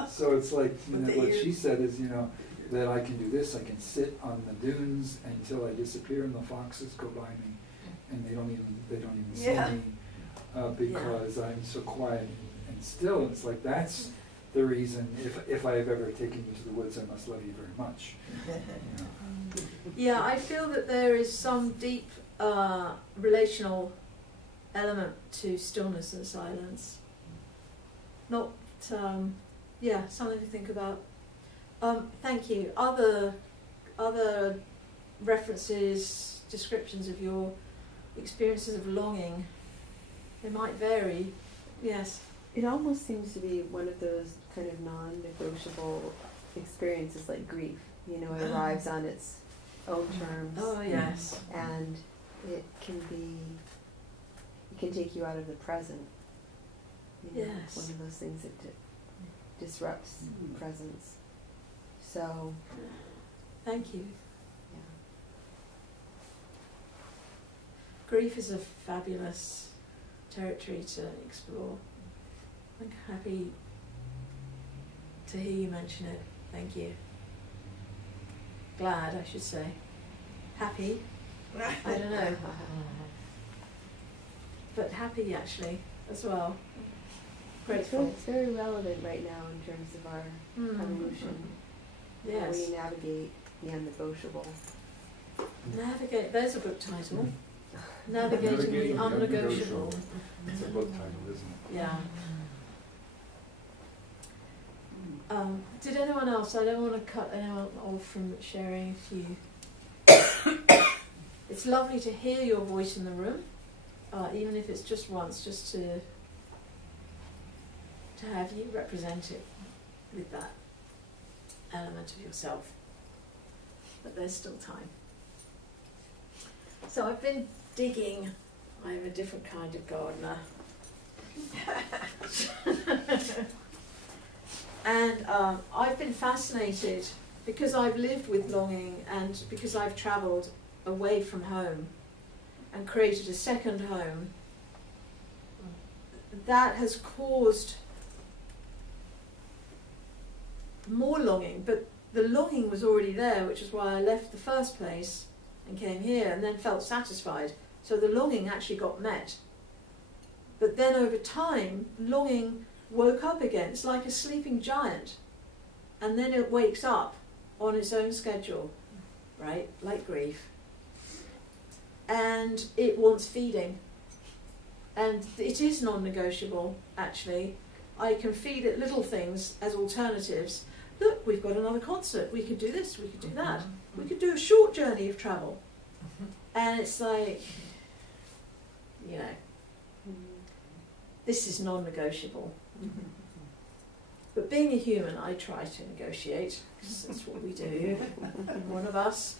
it's, so it's like, you know, But what you're- she said is, you know, that I can do this, I can sit on the dunes until I disappear and the foxes go by me and they don't even Yeah. see me because I'm so quiet and still. It's like that's the reason if I have ever taken you to the woods, I must love you very much. You know? Yeah, I feel that there is some deep relational element to stillness and silence. Not, yeah, something to think about. Thank you. Other references, descriptions of your experiences of longing, they might vary. Yes. It almost seems to be one of those kind of non-negotiable experiences like grief. You know, it arrives on its own terms. Oh yes. And it can take you out of the present. You know, Yes. it's one of those things that disrupts presence. So, Thank you. yeah. Grief is a fabulous territory to explore. I'm happy to hear you mention it. Thank you. Glad, I should say. Happy? I don't know. But happy, actually, as well. Grateful. It's very relevant right now in terms of our evolution. How Yes. we navigate the unnegotiable. Navigate, there's a book title. Navigating the unnegotiable. It's a book title, isn't it? Yeah. Did anyone else? I don't want to cut anyone off from sharing a few. It's lovely to hear your voice in the room, even if it's just once, just to have you represented with that element of yourself. But there's still time. So I've been digging. I'm a different kind of gardener. And I've been fascinated because I've lived with longing and because I've travelled away from home and created a second home. That has caused more longing, but the longing was already there, which is why I left the first place and came here and then felt satisfied. So the longing actually got met. But then over time, longing woke up again. It's like a sleeping giant. And then it wakes up on its own schedule, right? Like grief. And it wants feeding. And it is non-negotiable, actually. I can feed it little things as alternatives. Look, we've got another concert. We could do this, we could do that. We could do a short journey of travel. And it's like, you know, this is non-negotiable. But being a human, I try to negotiate, because that's what we do, one of us.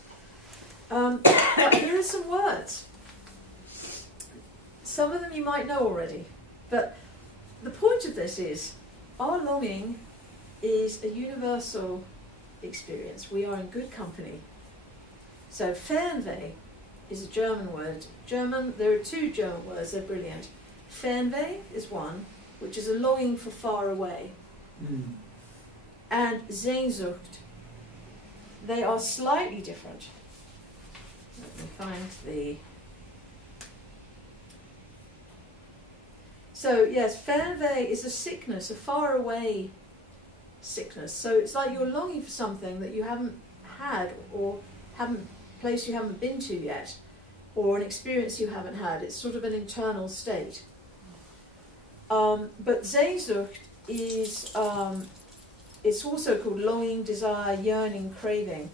But here are some words. Some of them you might know already. But the point of this is, our longing is a universal experience. We are in good company. So Fernweh is a German word. There are two German words, they're brilliant. Fernweh is one, which is a longing for far away. And Sehnsucht, they are slightly different. Let me find the... So yes, Fernweh is a sickness, a far away sickness. So it's like you're longing for something that you haven't had, or place you haven't been to yet, or an experience you haven't had. It's sort of an internal state. But Sehnsucht is, it's also called longing, desire, yearning, craving.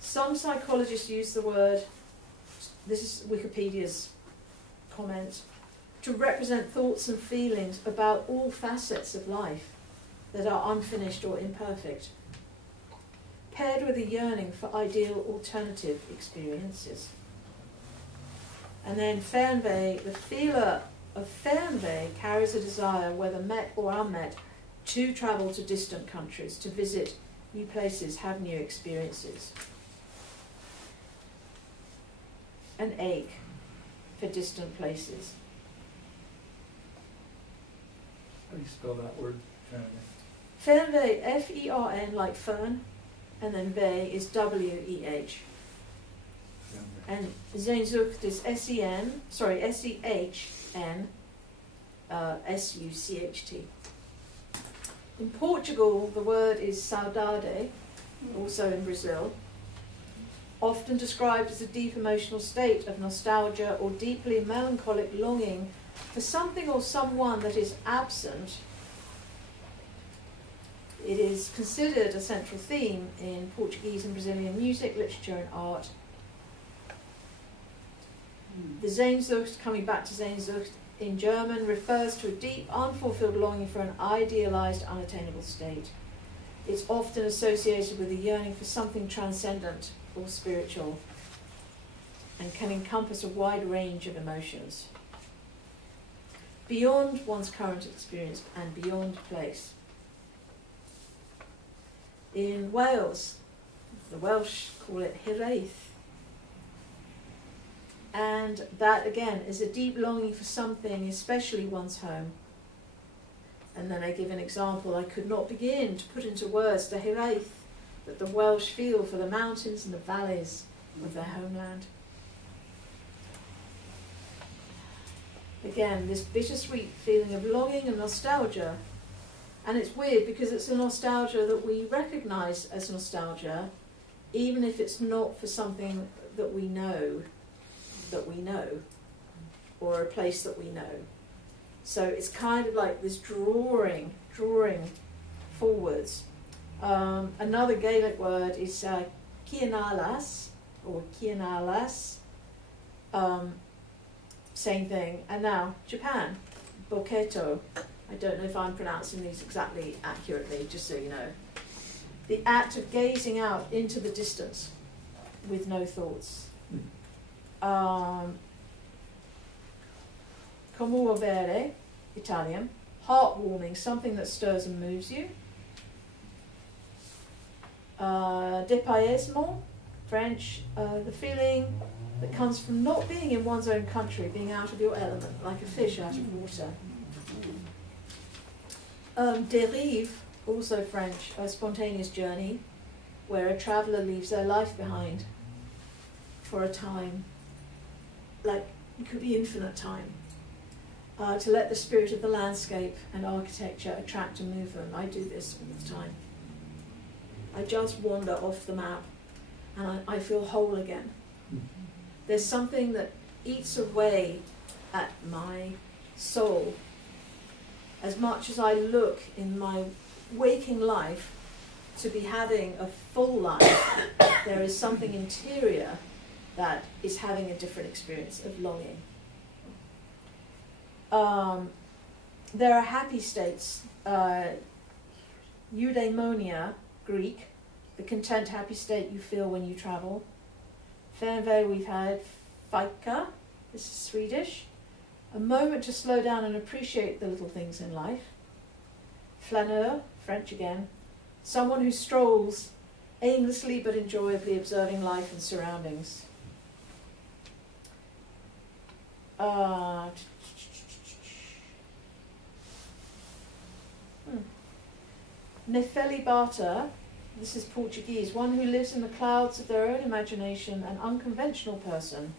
Some psychologists use the word, this is Wikipedia's comment, to represent thoughts and feelings about all facets of life that are unfinished or imperfect. paired with a yearning for ideal alternative experiences. And then fernweh, the feeler of fernweh carries a desire, whether met or unmet, to travel to distant countries, to visit new places, have new experiences. An ache for distant places. How do you spell that word? Fernweh, F-E-R-N, like fern, and then weh is W-E-H. And Sehnsucht is S-E-N, sorry, S-E-H-N, S-U-C-H-T. In Portugal, the word is saudade, also in Brazil, often described as a deep emotional state of nostalgia or deeply melancholic longing for something or someone that is absent. It is considered a central theme in Portuguese and Brazilian music, literature and art. The Sehnsucht, coming back to Sehnsucht, in German refers to a deep, unfulfilled longing for an idealized, unattainable state. It's often associated with a yearning for something transcendent or spiritual and can encompass a wide range of emotions beyond one's current experience and beyond place. In Wales, the Welsh call it hiraeth. And that, again, is a deep longing for something, especially one's home. And then I give an example. I could not begin to put into words the hiraeth that the Welsh feel for the mountains and the valleys of their homeland. Again, this bittersweet feeling of longing and nostalgia. And it's weird because it's a nostalgia that we recognise as nostalgia, even if it's not for something that we know, or a place that we know. So it's kind of like this drawing forwards. Another Gaelic word is cianalas, or cianalas. Same thing. And now Japan, boketo. I don't know if I'm pronouncing these exactly accurately, just so you know. The act of gazing out into the distance with no thoughts. Commuovere, Italian, heartwarming, something that stirs and moves you. Dépaysement, French, the feeling that comes from not being in one's own country, being out of your element, like a fish out of water. Dérive, also French, a spontaneous journey, where a traveller leaves their life behind for a time, like it could be infinite time, to let the spirit of the landscape and architecture attract and move them. I do this all the time. I just wander off the map and I feel whole again. There's something that eats away at my soul. As much as I look in my waking life to be having a full life, there is something interior that is having a different experience of longing. There are happy states. Eudaimonia, Greek, the content, happy state you feel when you travel. Fernweh we've had. Fika, this is Swedish. A moment to slow down and appreciate the little things in life. Flaneur, French again. Someone who strolls aimlessly but enjoyably observing life and surroundings. Nefeli Bata, this is Portuguese, one who lives in the clouds of their own imagination, an unconventional person.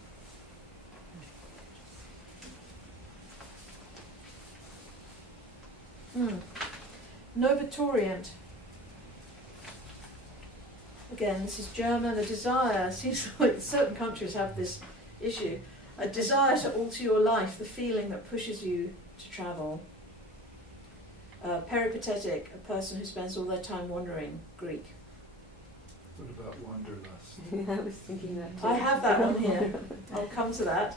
Novatorient. Again, this is German, a desire. Seems like certain countries have this issue. A desire to alter your life, the feeling that pushes you to travel. Peripatetic, a person who spends all their time wandering, Greek. What about wanderlust? I was thinking that too. I have that one here. I'll come to that.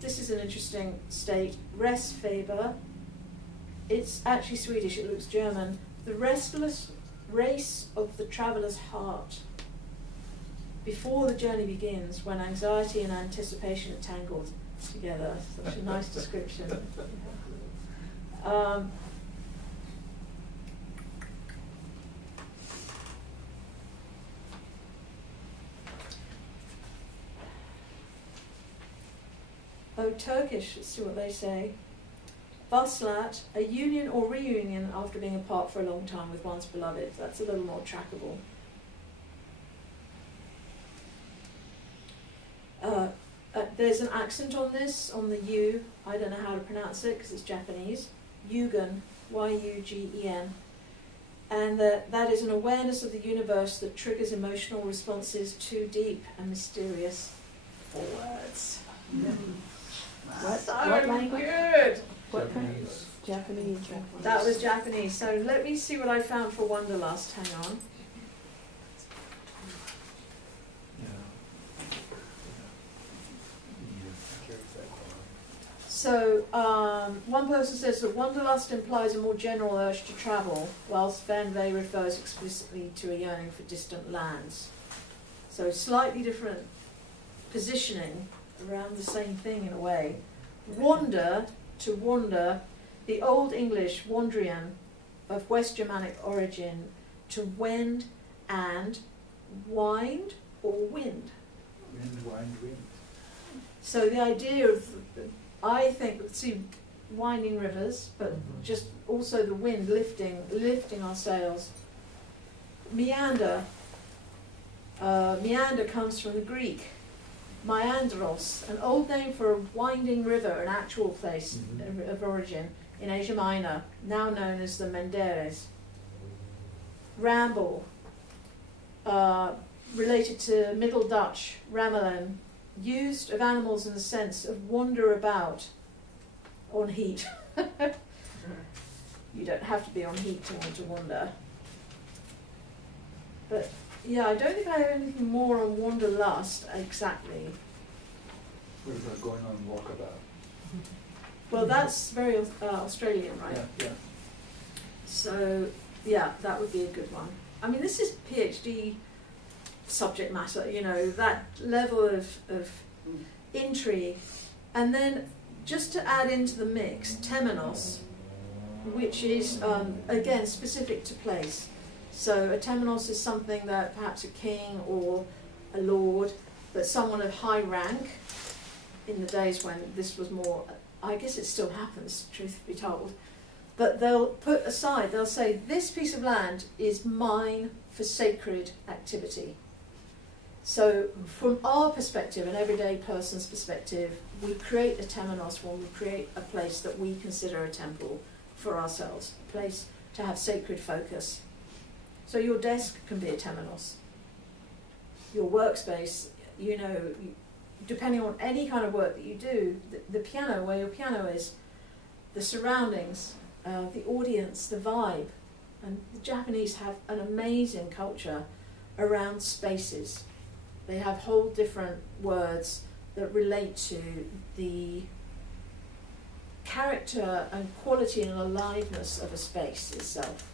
This is an interesting state. Restfaber. It's actually Swedish, it looks German. the restless race of the traveller's heart. Before the journey begins, when anxiety and anticipation are tangled together. Such a nice description. Turkish, let's see what they say. Vaslat, a union or reunion after being apart for a long time with one's beloved. That's a little more trackable. There's an accent on this, on the U. I don't know how to pronounce it because it's Japanese. Yugen, Y-U-G-E-N. And that is an awareness of the universe that triggers emotional responses too deep and mysterious for words. What? So What language? good! What kind? Japanese. Japanese. That was Japanese. So let me see what I found for Wanderlust. Hang on. So one person says that Wanderlust implies a more general urge to travel, whilst Van Vey refers explicitly to a yearning for distant lands. So slightly different positioning around the same thing in a way. Wander, to wander, the Old English wandrian of West Germanic origin, to wend and wind or wind. Wind, wind, wind. So the idea of, I think, see, winding rivers, but just also the wind lifting our sails. Meander. Meander comes from the Greek. Meandros, an old name for a winding river, an actual place of origin in Asia Minor, now known as the Menderes. Ramble, related to Middle Dutch, ramelen, used of animals in the sense of wander about on heat. You don't have to be on heat to want to wander. But yeah, I don't think I have anything more on wanderlust exactly. What about going on walkabout? Well, that's very Australian, right? Yeah. So yeah, that would be a good one. I mean, this is PhD subject matter, you know, that level of intrigue. And then just to add into the mix, temenos, which is, again, specific to place. So a temenos is something that perhaps a king or a lord, but someone of high rank in the days when this was more, I guess it still happens, truth be told, but they'll put aside, they'll say, this piece of land is mine for sacred activity. So from our perspective, an everyday person's perspective, we create a temenos when we create a place that we consider a temple for ourselves, a place to have sacred focus. So your desk can be a temenos. Your workspace, you know, depending on any kind of work that you do, the piano, where your piano is, the surroundings, the audience, the vibe. And the Japanese have an amazing culture around spaces. They have whole different words that relate to the character and quality and aliveness of a space itself,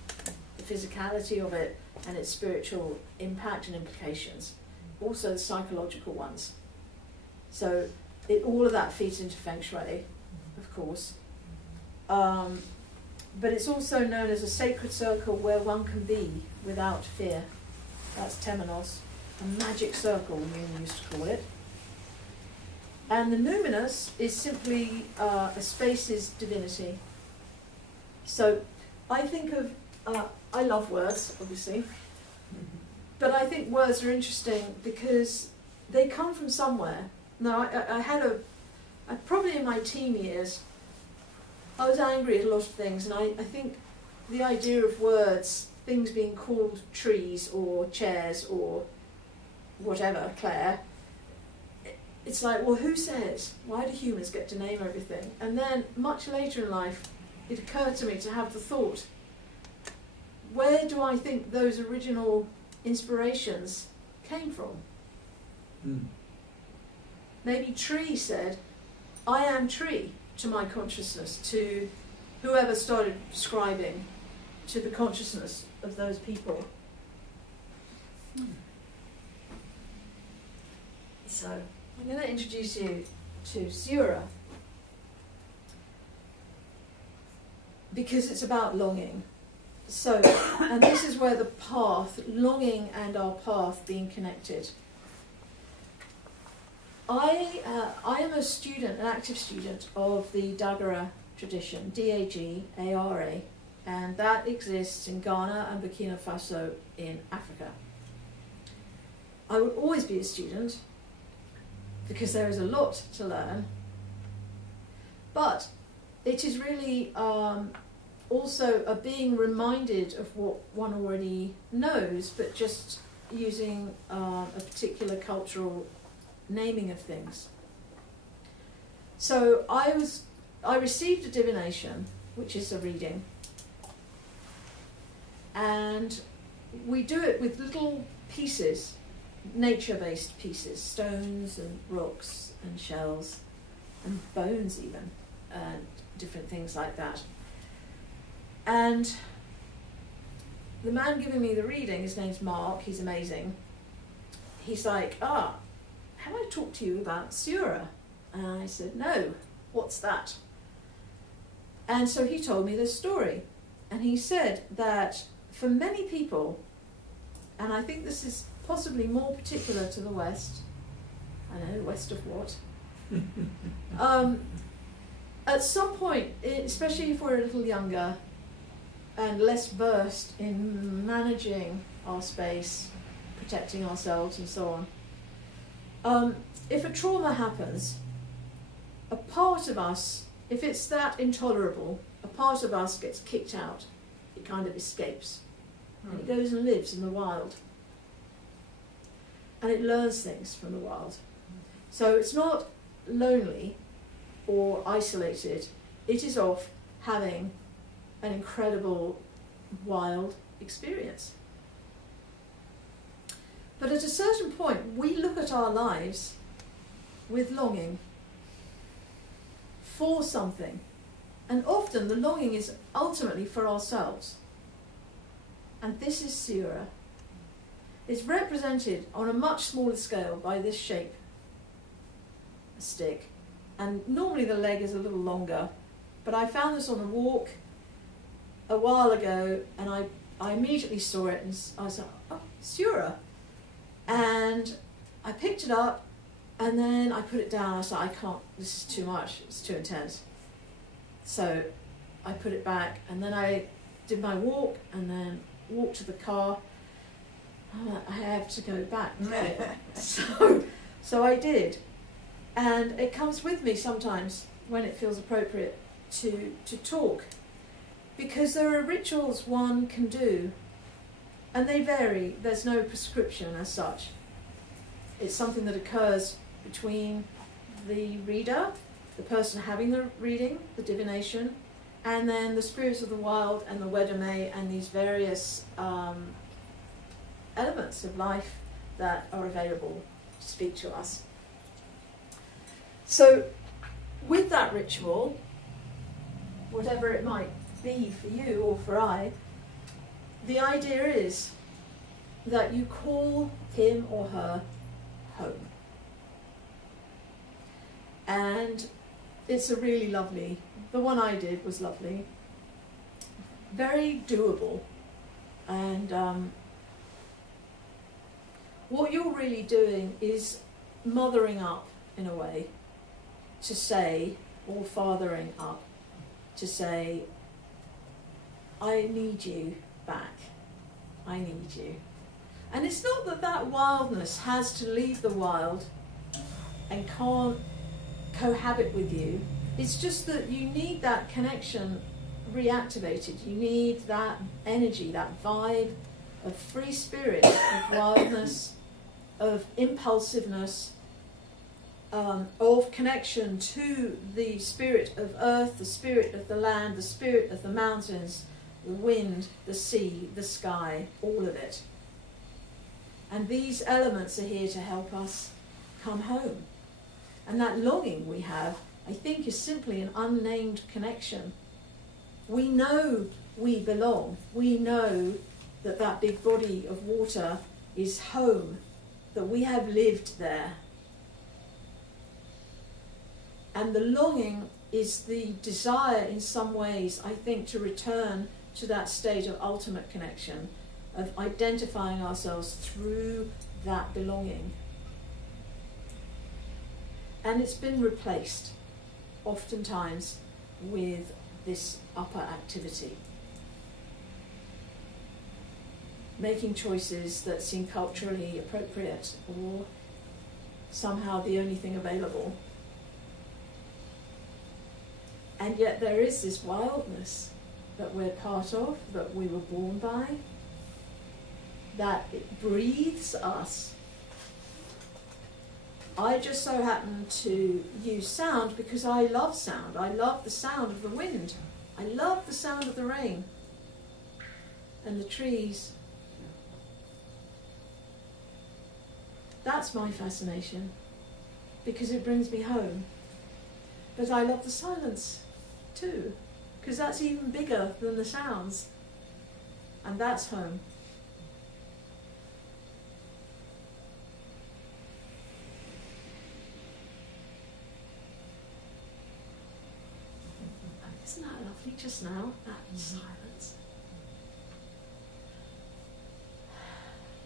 the physicality of it and its spiritual impact and implications, also the psychological ones. So all of that feeds into Feng Shui, of course. But it's also known as a sacred circle where one can be without fear. That's temenos, a magic circle, we used to call it. And the numinous is simply a space's divinity. So I think of, I love words, obviously, but I think words are interesting because they come from somewhere. Now, I probably in my teen years, I was angry at a lot of things, and I think the idea of words, things being called trees or chairs or whatever, Clare, it's like, well, who says? Why do humans get to name everything? And then, much later in life, it occurred to me to have the thought, where do I think those original inspirations came from? Maybe tree said, I am tree, to my consciousness, to whoever started scribing. to the consciousness of those people. So I'm going to introduce you to Siura, because it's about longing. So, and this is where the path, longing and our path being connected. I am a student, an active student of the Dagara tradition, Dagara, and that exists in Ghana and Burkina Faso in Africa. I would always be a student because there is a lot to learn, but it is really also a being reminded of what one already knows, but just using a particular cultural naming of things. So I received a divination, which is a reading, and we do it with little pieces, nature-based pieces, stones and rocks and shells and bones even, and different things like that. And the man giving me the reading, his name's Mark, he's amazing. He's like, have I talked to you about Siura? And I said, no, what's that? And so he told me this story. And he said that for many people, and I think this is possibly more particular to the West, I know, west of what? At some point, especially if we're a little younger and less versed in managing our space, protecting ourselves and so on, if a trauma happens, a part of us, if it's that intolerable, a part of us gets kicked out. It kind of escapes. And it goes and lives in the wild. And it learns things from the wild. So it's not lonely or isolated. It is off having an incredible wild experience. But at a certain point, we look at our lives with longing for something. And often the longing is ultimately for ourselves. And this is Siura. It's represented on a much smaller scale by this shape, a stick. And normally the leg is a little longer. But I found this on a walk a while ago, and I immediately saw it, and I was like, oh, Siura. And I picked it up, and then I put it down. I was like, I can't, this is too much, it's too intense. So I put it back, and then I did my walk, and then walked to the car. I'm like, I have to go back to it. So I did. And it comes with me sometimes when it feels appropriate to talk. Because there are rituals one can do, and they vary. There's no prescription as such. It's something that occurs between the reader, the person having the reading, the divination, and then the spirits of the wild and the Wedame and these various elements of life that are available to speak to us. So with that ritual, whatever it might be for you or for I, the idea is that you call him or her home. And it's a really lovely, the one I did was lovely, very doable, and what you're really doing is mothering up in a way to say, or fathering up to say, I need you back, I need you. And it's not that that wildness has to leave the wild and can't cohabit with you. It's just that you need that connection reactivated. You need that energy, that vibe of free spirit, of wildness, of impulsiveness, of connection to the spirit of earth, the spirit of the land, the spirit of the mountains, the wind, the sea, the sky, all of it. And these elements are here to help us come home. And that longing we have, I think, is simply an unnamed connection. We know we belong. We know that that big body of water is home, that we have lived there. And the longing is the desire in some ways, I think, to return to that state of ultimate connection, of identifying ourselves through that belonging. And it's been replaced oftentimes with this upper activity. Making choices that seem culturally appropriate or somehow the only thing available. And yet there is this wildness that we're part of, that we were born by, that it breathes us. I just so happen to use sound because I love sound. I love the sound of the wind. I love the sound of the rain and the trees. That's my fascination, because it brings me home. But I love the silence too, because that's even bigger than the sounds, and that's home. Isn't that lovely just now, that silence?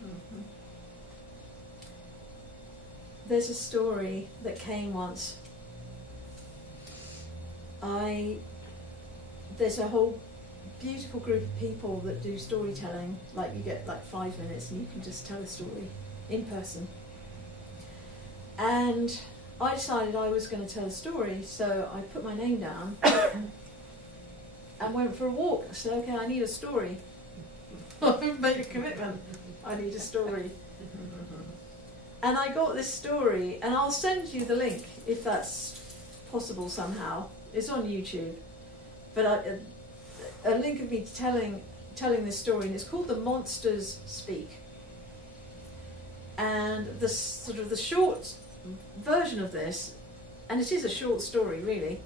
Mhm. There's a story that came once. There's a whole beautiful group of people that do storytelling, like you get like 5 minutes and you can just tell a story in person. And I decided I was going to tell a story, so I put my name down and went for a walk. I said, okay, I need a story. I've made a commitment. I need a story. And I got this story, and I'll send you the link if that's possible somehow. It's on YouTube. But a link of me telling this story, and it's called The Monsters Speak. And the sort of the short version of this, and it is a short story really,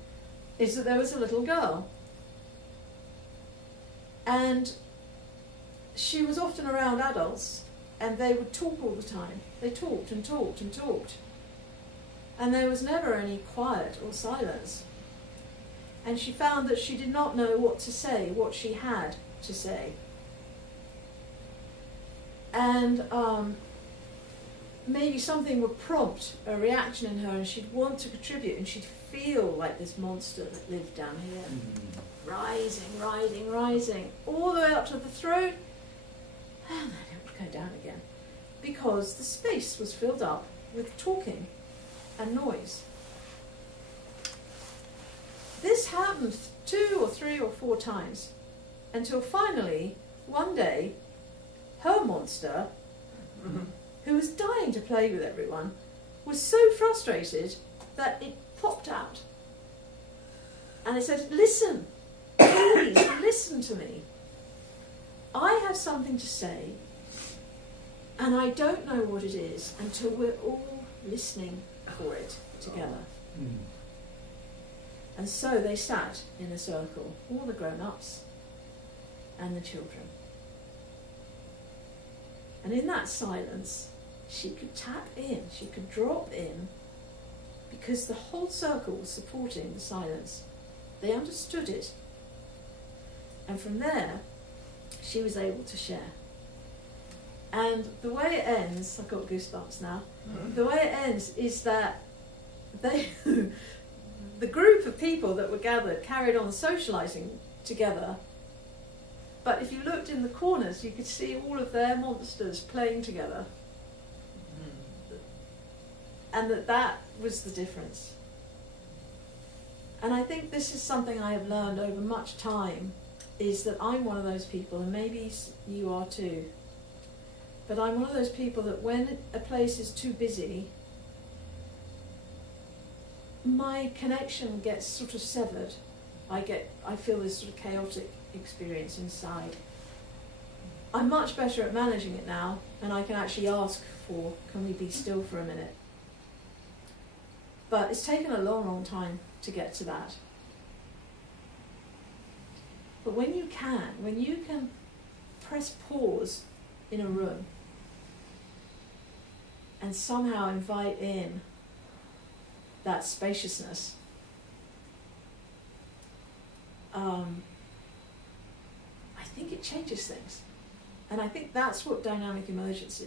is that there was a little girl. And she was often around adults, and they would talk all the time. They talked and talked and talked. And there was never any quiet or silence. And she found that she did not know what to say, what she had to say. And maybe something would prompt a reaction in her, and she'd want to contribute, and she'd feel like this monster that lived down here, rising, rising, rising, all the way up to the throat, and then it would go down again, because the space was filled up with talking and noise. This happened 2 or 3 or 4 times, until finally, one day, her monster, who was dying to play with everyone, was so frustrated that it popped out. And it said, listen, please, listen to me. I have something to say, and I don't know what it is until we're all listening for it together. And so they sat in a circle, all the grown-ups and the children. And in that silence, she could tap in, she could drop in, because the whole circle was supporting the silence. They understood it. And from there, she was able to share. And the way it ends, I've got goosebumps now, the way it ends is that they, the group of people that were gathered carried on socialising together, but if you looked in the corners, you could see all of their monsters playing together. And that was the difference. And I think this is something I have learned over much time, is that I'm one of those people, and maybe you are too, but I'm one of those people that when a place is too busy, my connection gets sort of severed. I feel this sort of chaotic experience inside. I'm much better at managing it now, and I can actually ask for, can we be still for a minute? But it's taken a long, long time to get to that. But when you can press pause in a room and somehow invite in that spaciousness, I think it changes things. And I think that's what dynamic emergence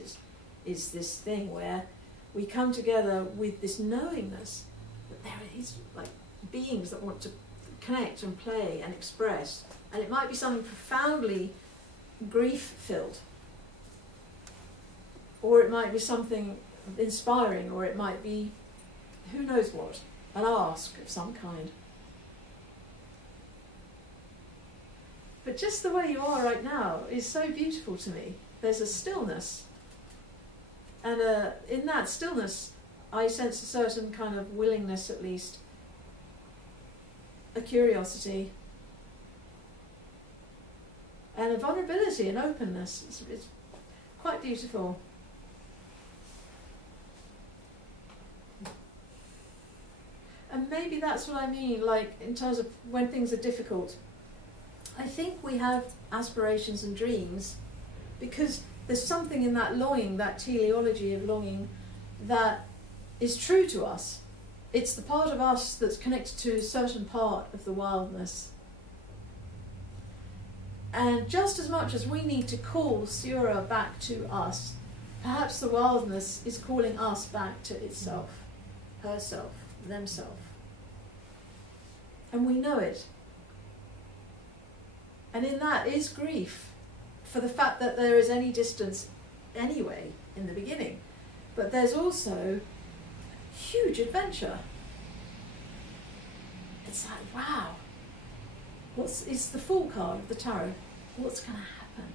is this thing where we come together with this knowingness that there are these like beings that want to connect and play and express. And it might be something profoundly grief-filled, or it might be something inspiring, or it might be who knows what, an ask of some kind. But just the way you are right now is so beautiful to me. There's a stillness, and in that stillness I sense a certain kind of willingness, at least, a curiosity, and a vulnerability and openness. It's quite beautiful. And maybe that's what I mean, like in terms of when things are difficult. I think we have aspirations and dreams because there's something in that longing, that teleology of longing, that is true to us. It's the part of us that's connected to a certain part of the wildness. And just as much as we need to call Siura back to us, perhaps the wildness is calling us back to itself, herself, themselves. And we know it. And in that is grief for the fact that there is any distance anyway in the beginning. But there's also huge adventure. It's like, wow, it's the Fool card of the tarot. What's going to happen?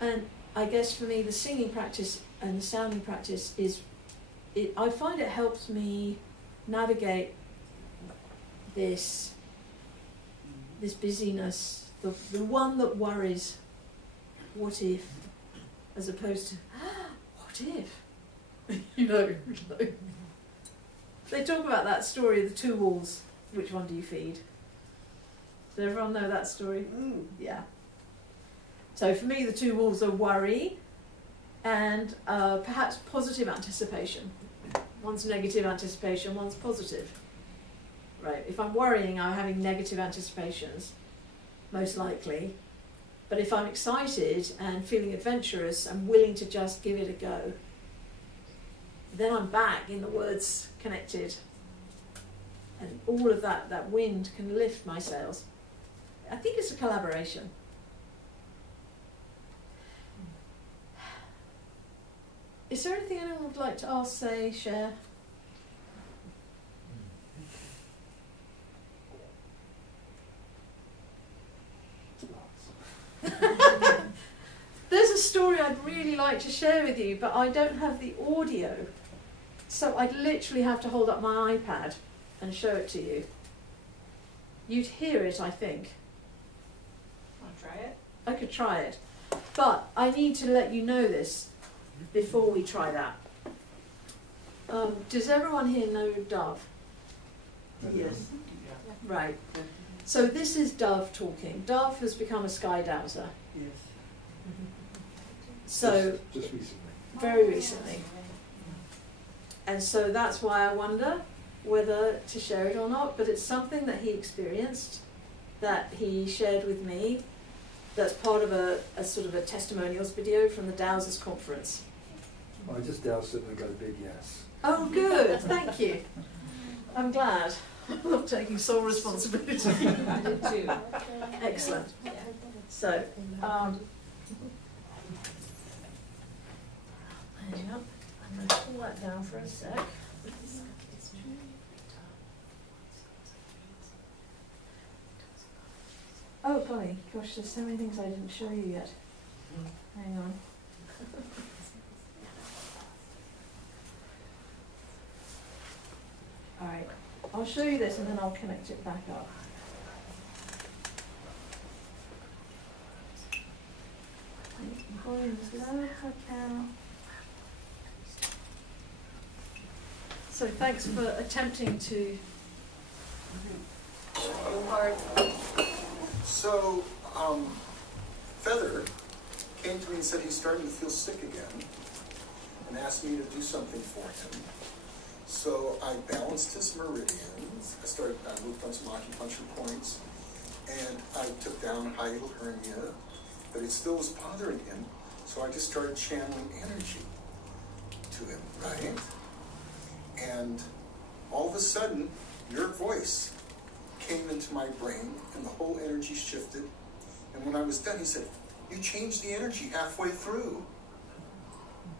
And I guess for me, the singing practice and the sounding practice I find it helps me navigate this busyness, the one that worries, what if, as opposed to, what if? you know. They talk about that story of the two wolves. Which one do you feed? Does everyone know that story? Yeah. So for me, the two wolves are worry and perhaps positive anticipation. One's negative anticipation, one's positive. Right, if I'm worrying, I'm having negative anticipations, most likely. But if I'm excited and feeling adventurous and willing to just give it a go, then I'm back in the words connected. And all of that wind can lift my sails. I think it's a collaboration. Is there anything anyone would like to ask, say, share? There's a story I'd really like to share with you, but I don't have the audio. So I'd literally have to hold up my iPad and show it to you. You'd hear it, I think. Want to try it? I could try it. But I need to let you know this before we try that. Does everyone here know Dove? Yes. Right. So this is Dove talking. Dove has become a sky dowser. Yes. So just recently. Very recently. And so that's why I wonder whether to share it or not, but it's something that he experienced, that he shared with me, that's part of a sort of a testimonials video from the Dowsers conference. Well, I just doused it and I got a big yes. Oh, good, thank you. I'm glad. I'm not taking sole responsibility. I did too. Excellent. Yeah. So, hang up. I'm going to pull that down for a sec. Oh golly, gosh, there's so many things I didn't show you yet. Hang on. Alright, I'll show you this and then I'll connect it back up. Volume's low, okay. So thanks for attempting to part. So, Feather came to me and said he's starting to feel sick again and asked me to do something for him. So I balanced his meridians. I moved on some acupuncture points, and I took down hiatal hernia, but it still was bothering him. So I just started channeling energy to him, right? And all of a sudden, your voice came into my brain, and the whole energy shifted. And when I was done, he said, "You changed the energy halfway through."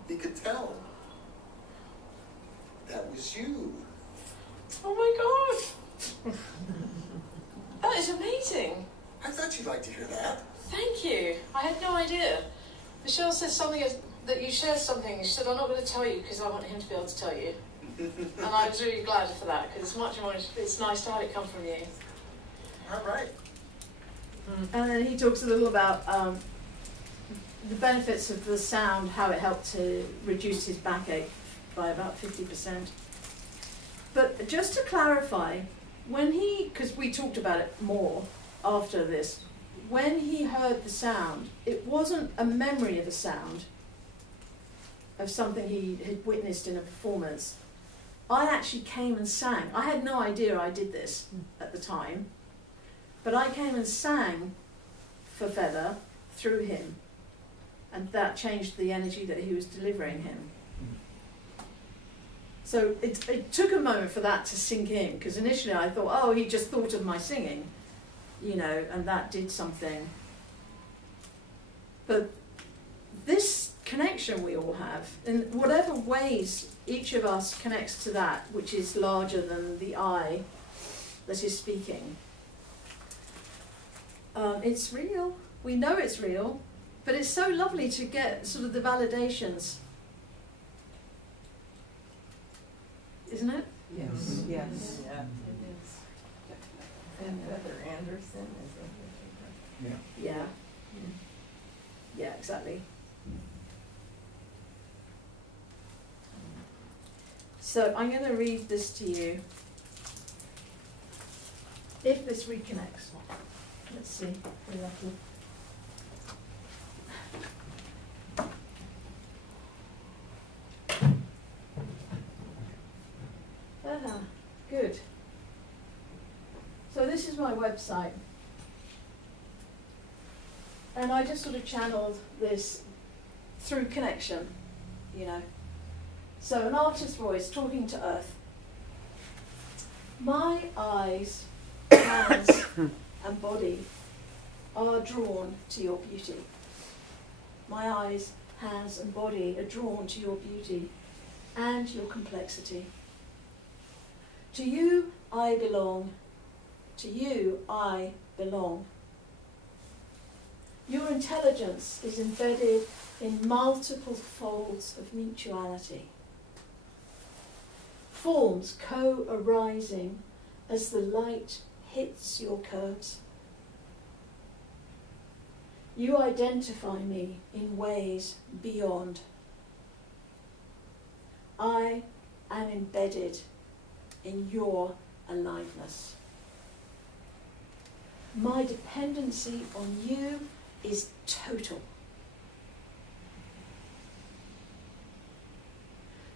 He could tell. That was you. Oh my god! That is amazing. I thought you'd like to hear that. Thank you. I had no idea. Michelle said something that you shared something. She said, "I'm not going to tell you because I want him to be able to tell you." And I was really glad for that because it's much more. It's nice to have it come from you. All right. And then he talks a little about the benefits of the sound, how it helped to reduce his backache by about 50%. But just to clarify, because we talked about it more after this, when he heard the sound, it wasn't a memory of a sound, of something he had witnessed in a performance. I actually came and sang. I had no idea I did this at the time, but I came and sang for Feather through him, and that changed the energy that he was delivering him. So it took a moment for that to sink in, because initially I thought, oh, he just thought of my singing, and that did something. But this connection we all have, in whatever ways each of us connects to that, which is larger than the I that is speaking, it's real. We know it's real, but it's so lovely to get sort of the validations. Isn't it? Yes. Mm-hmm. Yes. Yeah, it is. And Feather Anderson is Yeah. Yeah. Yeah, exactly. So I'm going to read this to you. If this reconnects. Let's see. We're lucky. Good. So this is my website. And I just sort of channeled this through connection, So an artist's voice talking to earth. My eyes, hands, and body are drawn to your beauty. My eyes, hands, and body are drawn to your beauty and your complexity. To you, I belong. To you, I belong. Your intelligence is embedded in multiple folds of mutuality. Forms co-arising as the light hits your curves. You identify me in ways beyond. I am embedded in your aliveness. My dependency on you is total.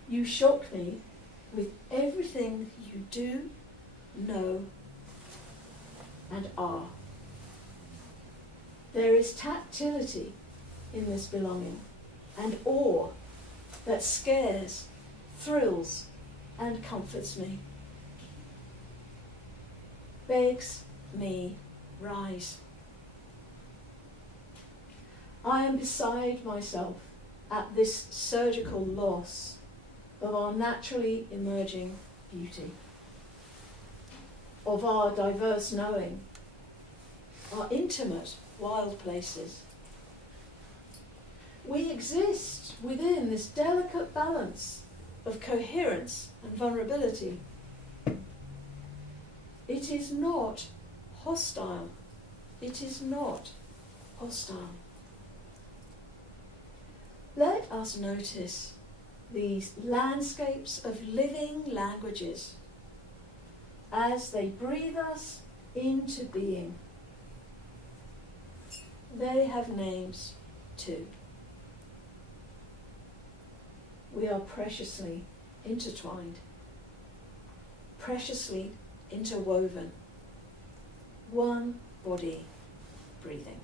You shock me with everything you do, know, and are. There is tactility in this belonging and awe that scares, thrills, and comforts me. Begs me rise. I am beside myself at this surgical loss of our naturally emerging beauty, of our diverse knowing, our intimate wild places. We exist within this delicate balance of coherence and vulnerability. It is not hostile. It is not hostile. Let us notice these landscapes of living languages as they breathe us into being. They have names too. We are preciously intertwined, preciously interwoven, one body breathing.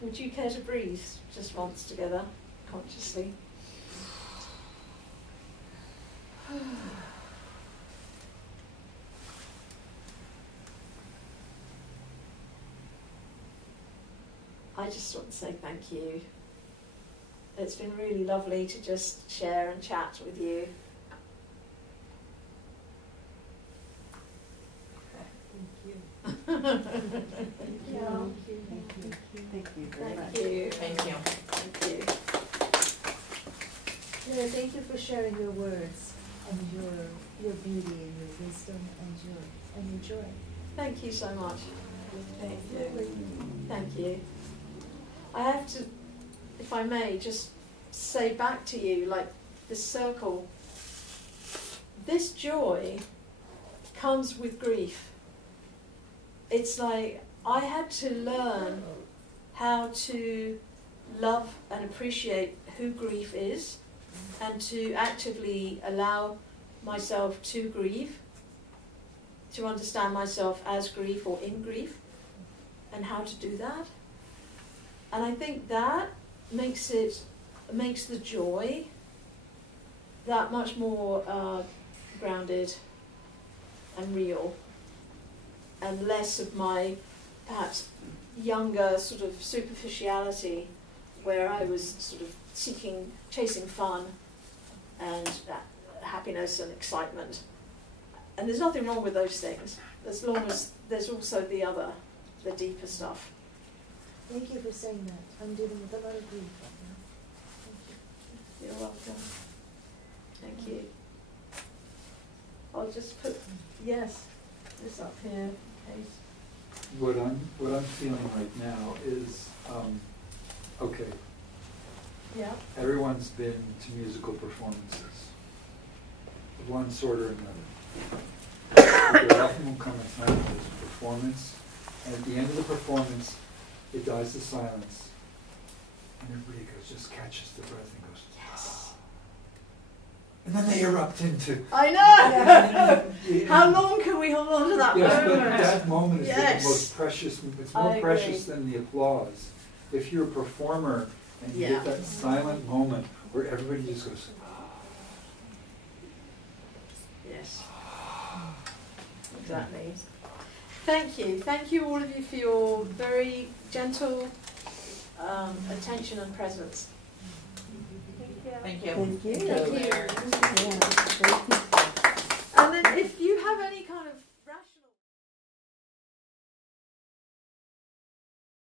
Would you care to breathe just once together, consciously? I just want to say thank you. It's been really lovely to just share and chat with you. Thank you. Thank you very much. Thank you. Thank you. Thank you. Clare, thank you for sharing your words and your beauty and your wisdom and your joy. Thank you so much. Thank you. Thank you. I have to, if I may, just say back to you, like this circle, this joy comes with grief. It's like I had to learn how to love and appreciate who grief is and to actively allow myself to grieve, to understand myself as grief or in grief, and how to do that. And I think that makes the joy that much more grounded and real, and less of my perhaps younger sort of superficiality where I was sort of chasing fun and happiness and excitement. And there's nothing wrong with those things, as long as there's also the deeper stuff. Thank you for saying that. I'm dealing with a lot of grief right now. Thank you. You're welcome. Thank you. I'll just put, yes, this up here in case. What I'm feeling right now is, okay, Yeah. everyone's been to musical performances of one sort or another. But there often will come a time when there's a performance, and at the end of the performance, it dies to silence, and everybody just catches their breath and goes, yes. And then they erupt into. I know! How long can we hold on to that Yes, moment? but that moment is Yes. the most precious. It's I more agree. precious than the applause. If you're a performer and you Yeah. get that silent moment where everybody just goes, Yes. Exactly. Thank you. Thank you, all of you, for your very gentle attention and presence. Thank you. Thank you. Thank you. Yeah, thank you. And then if you have any kind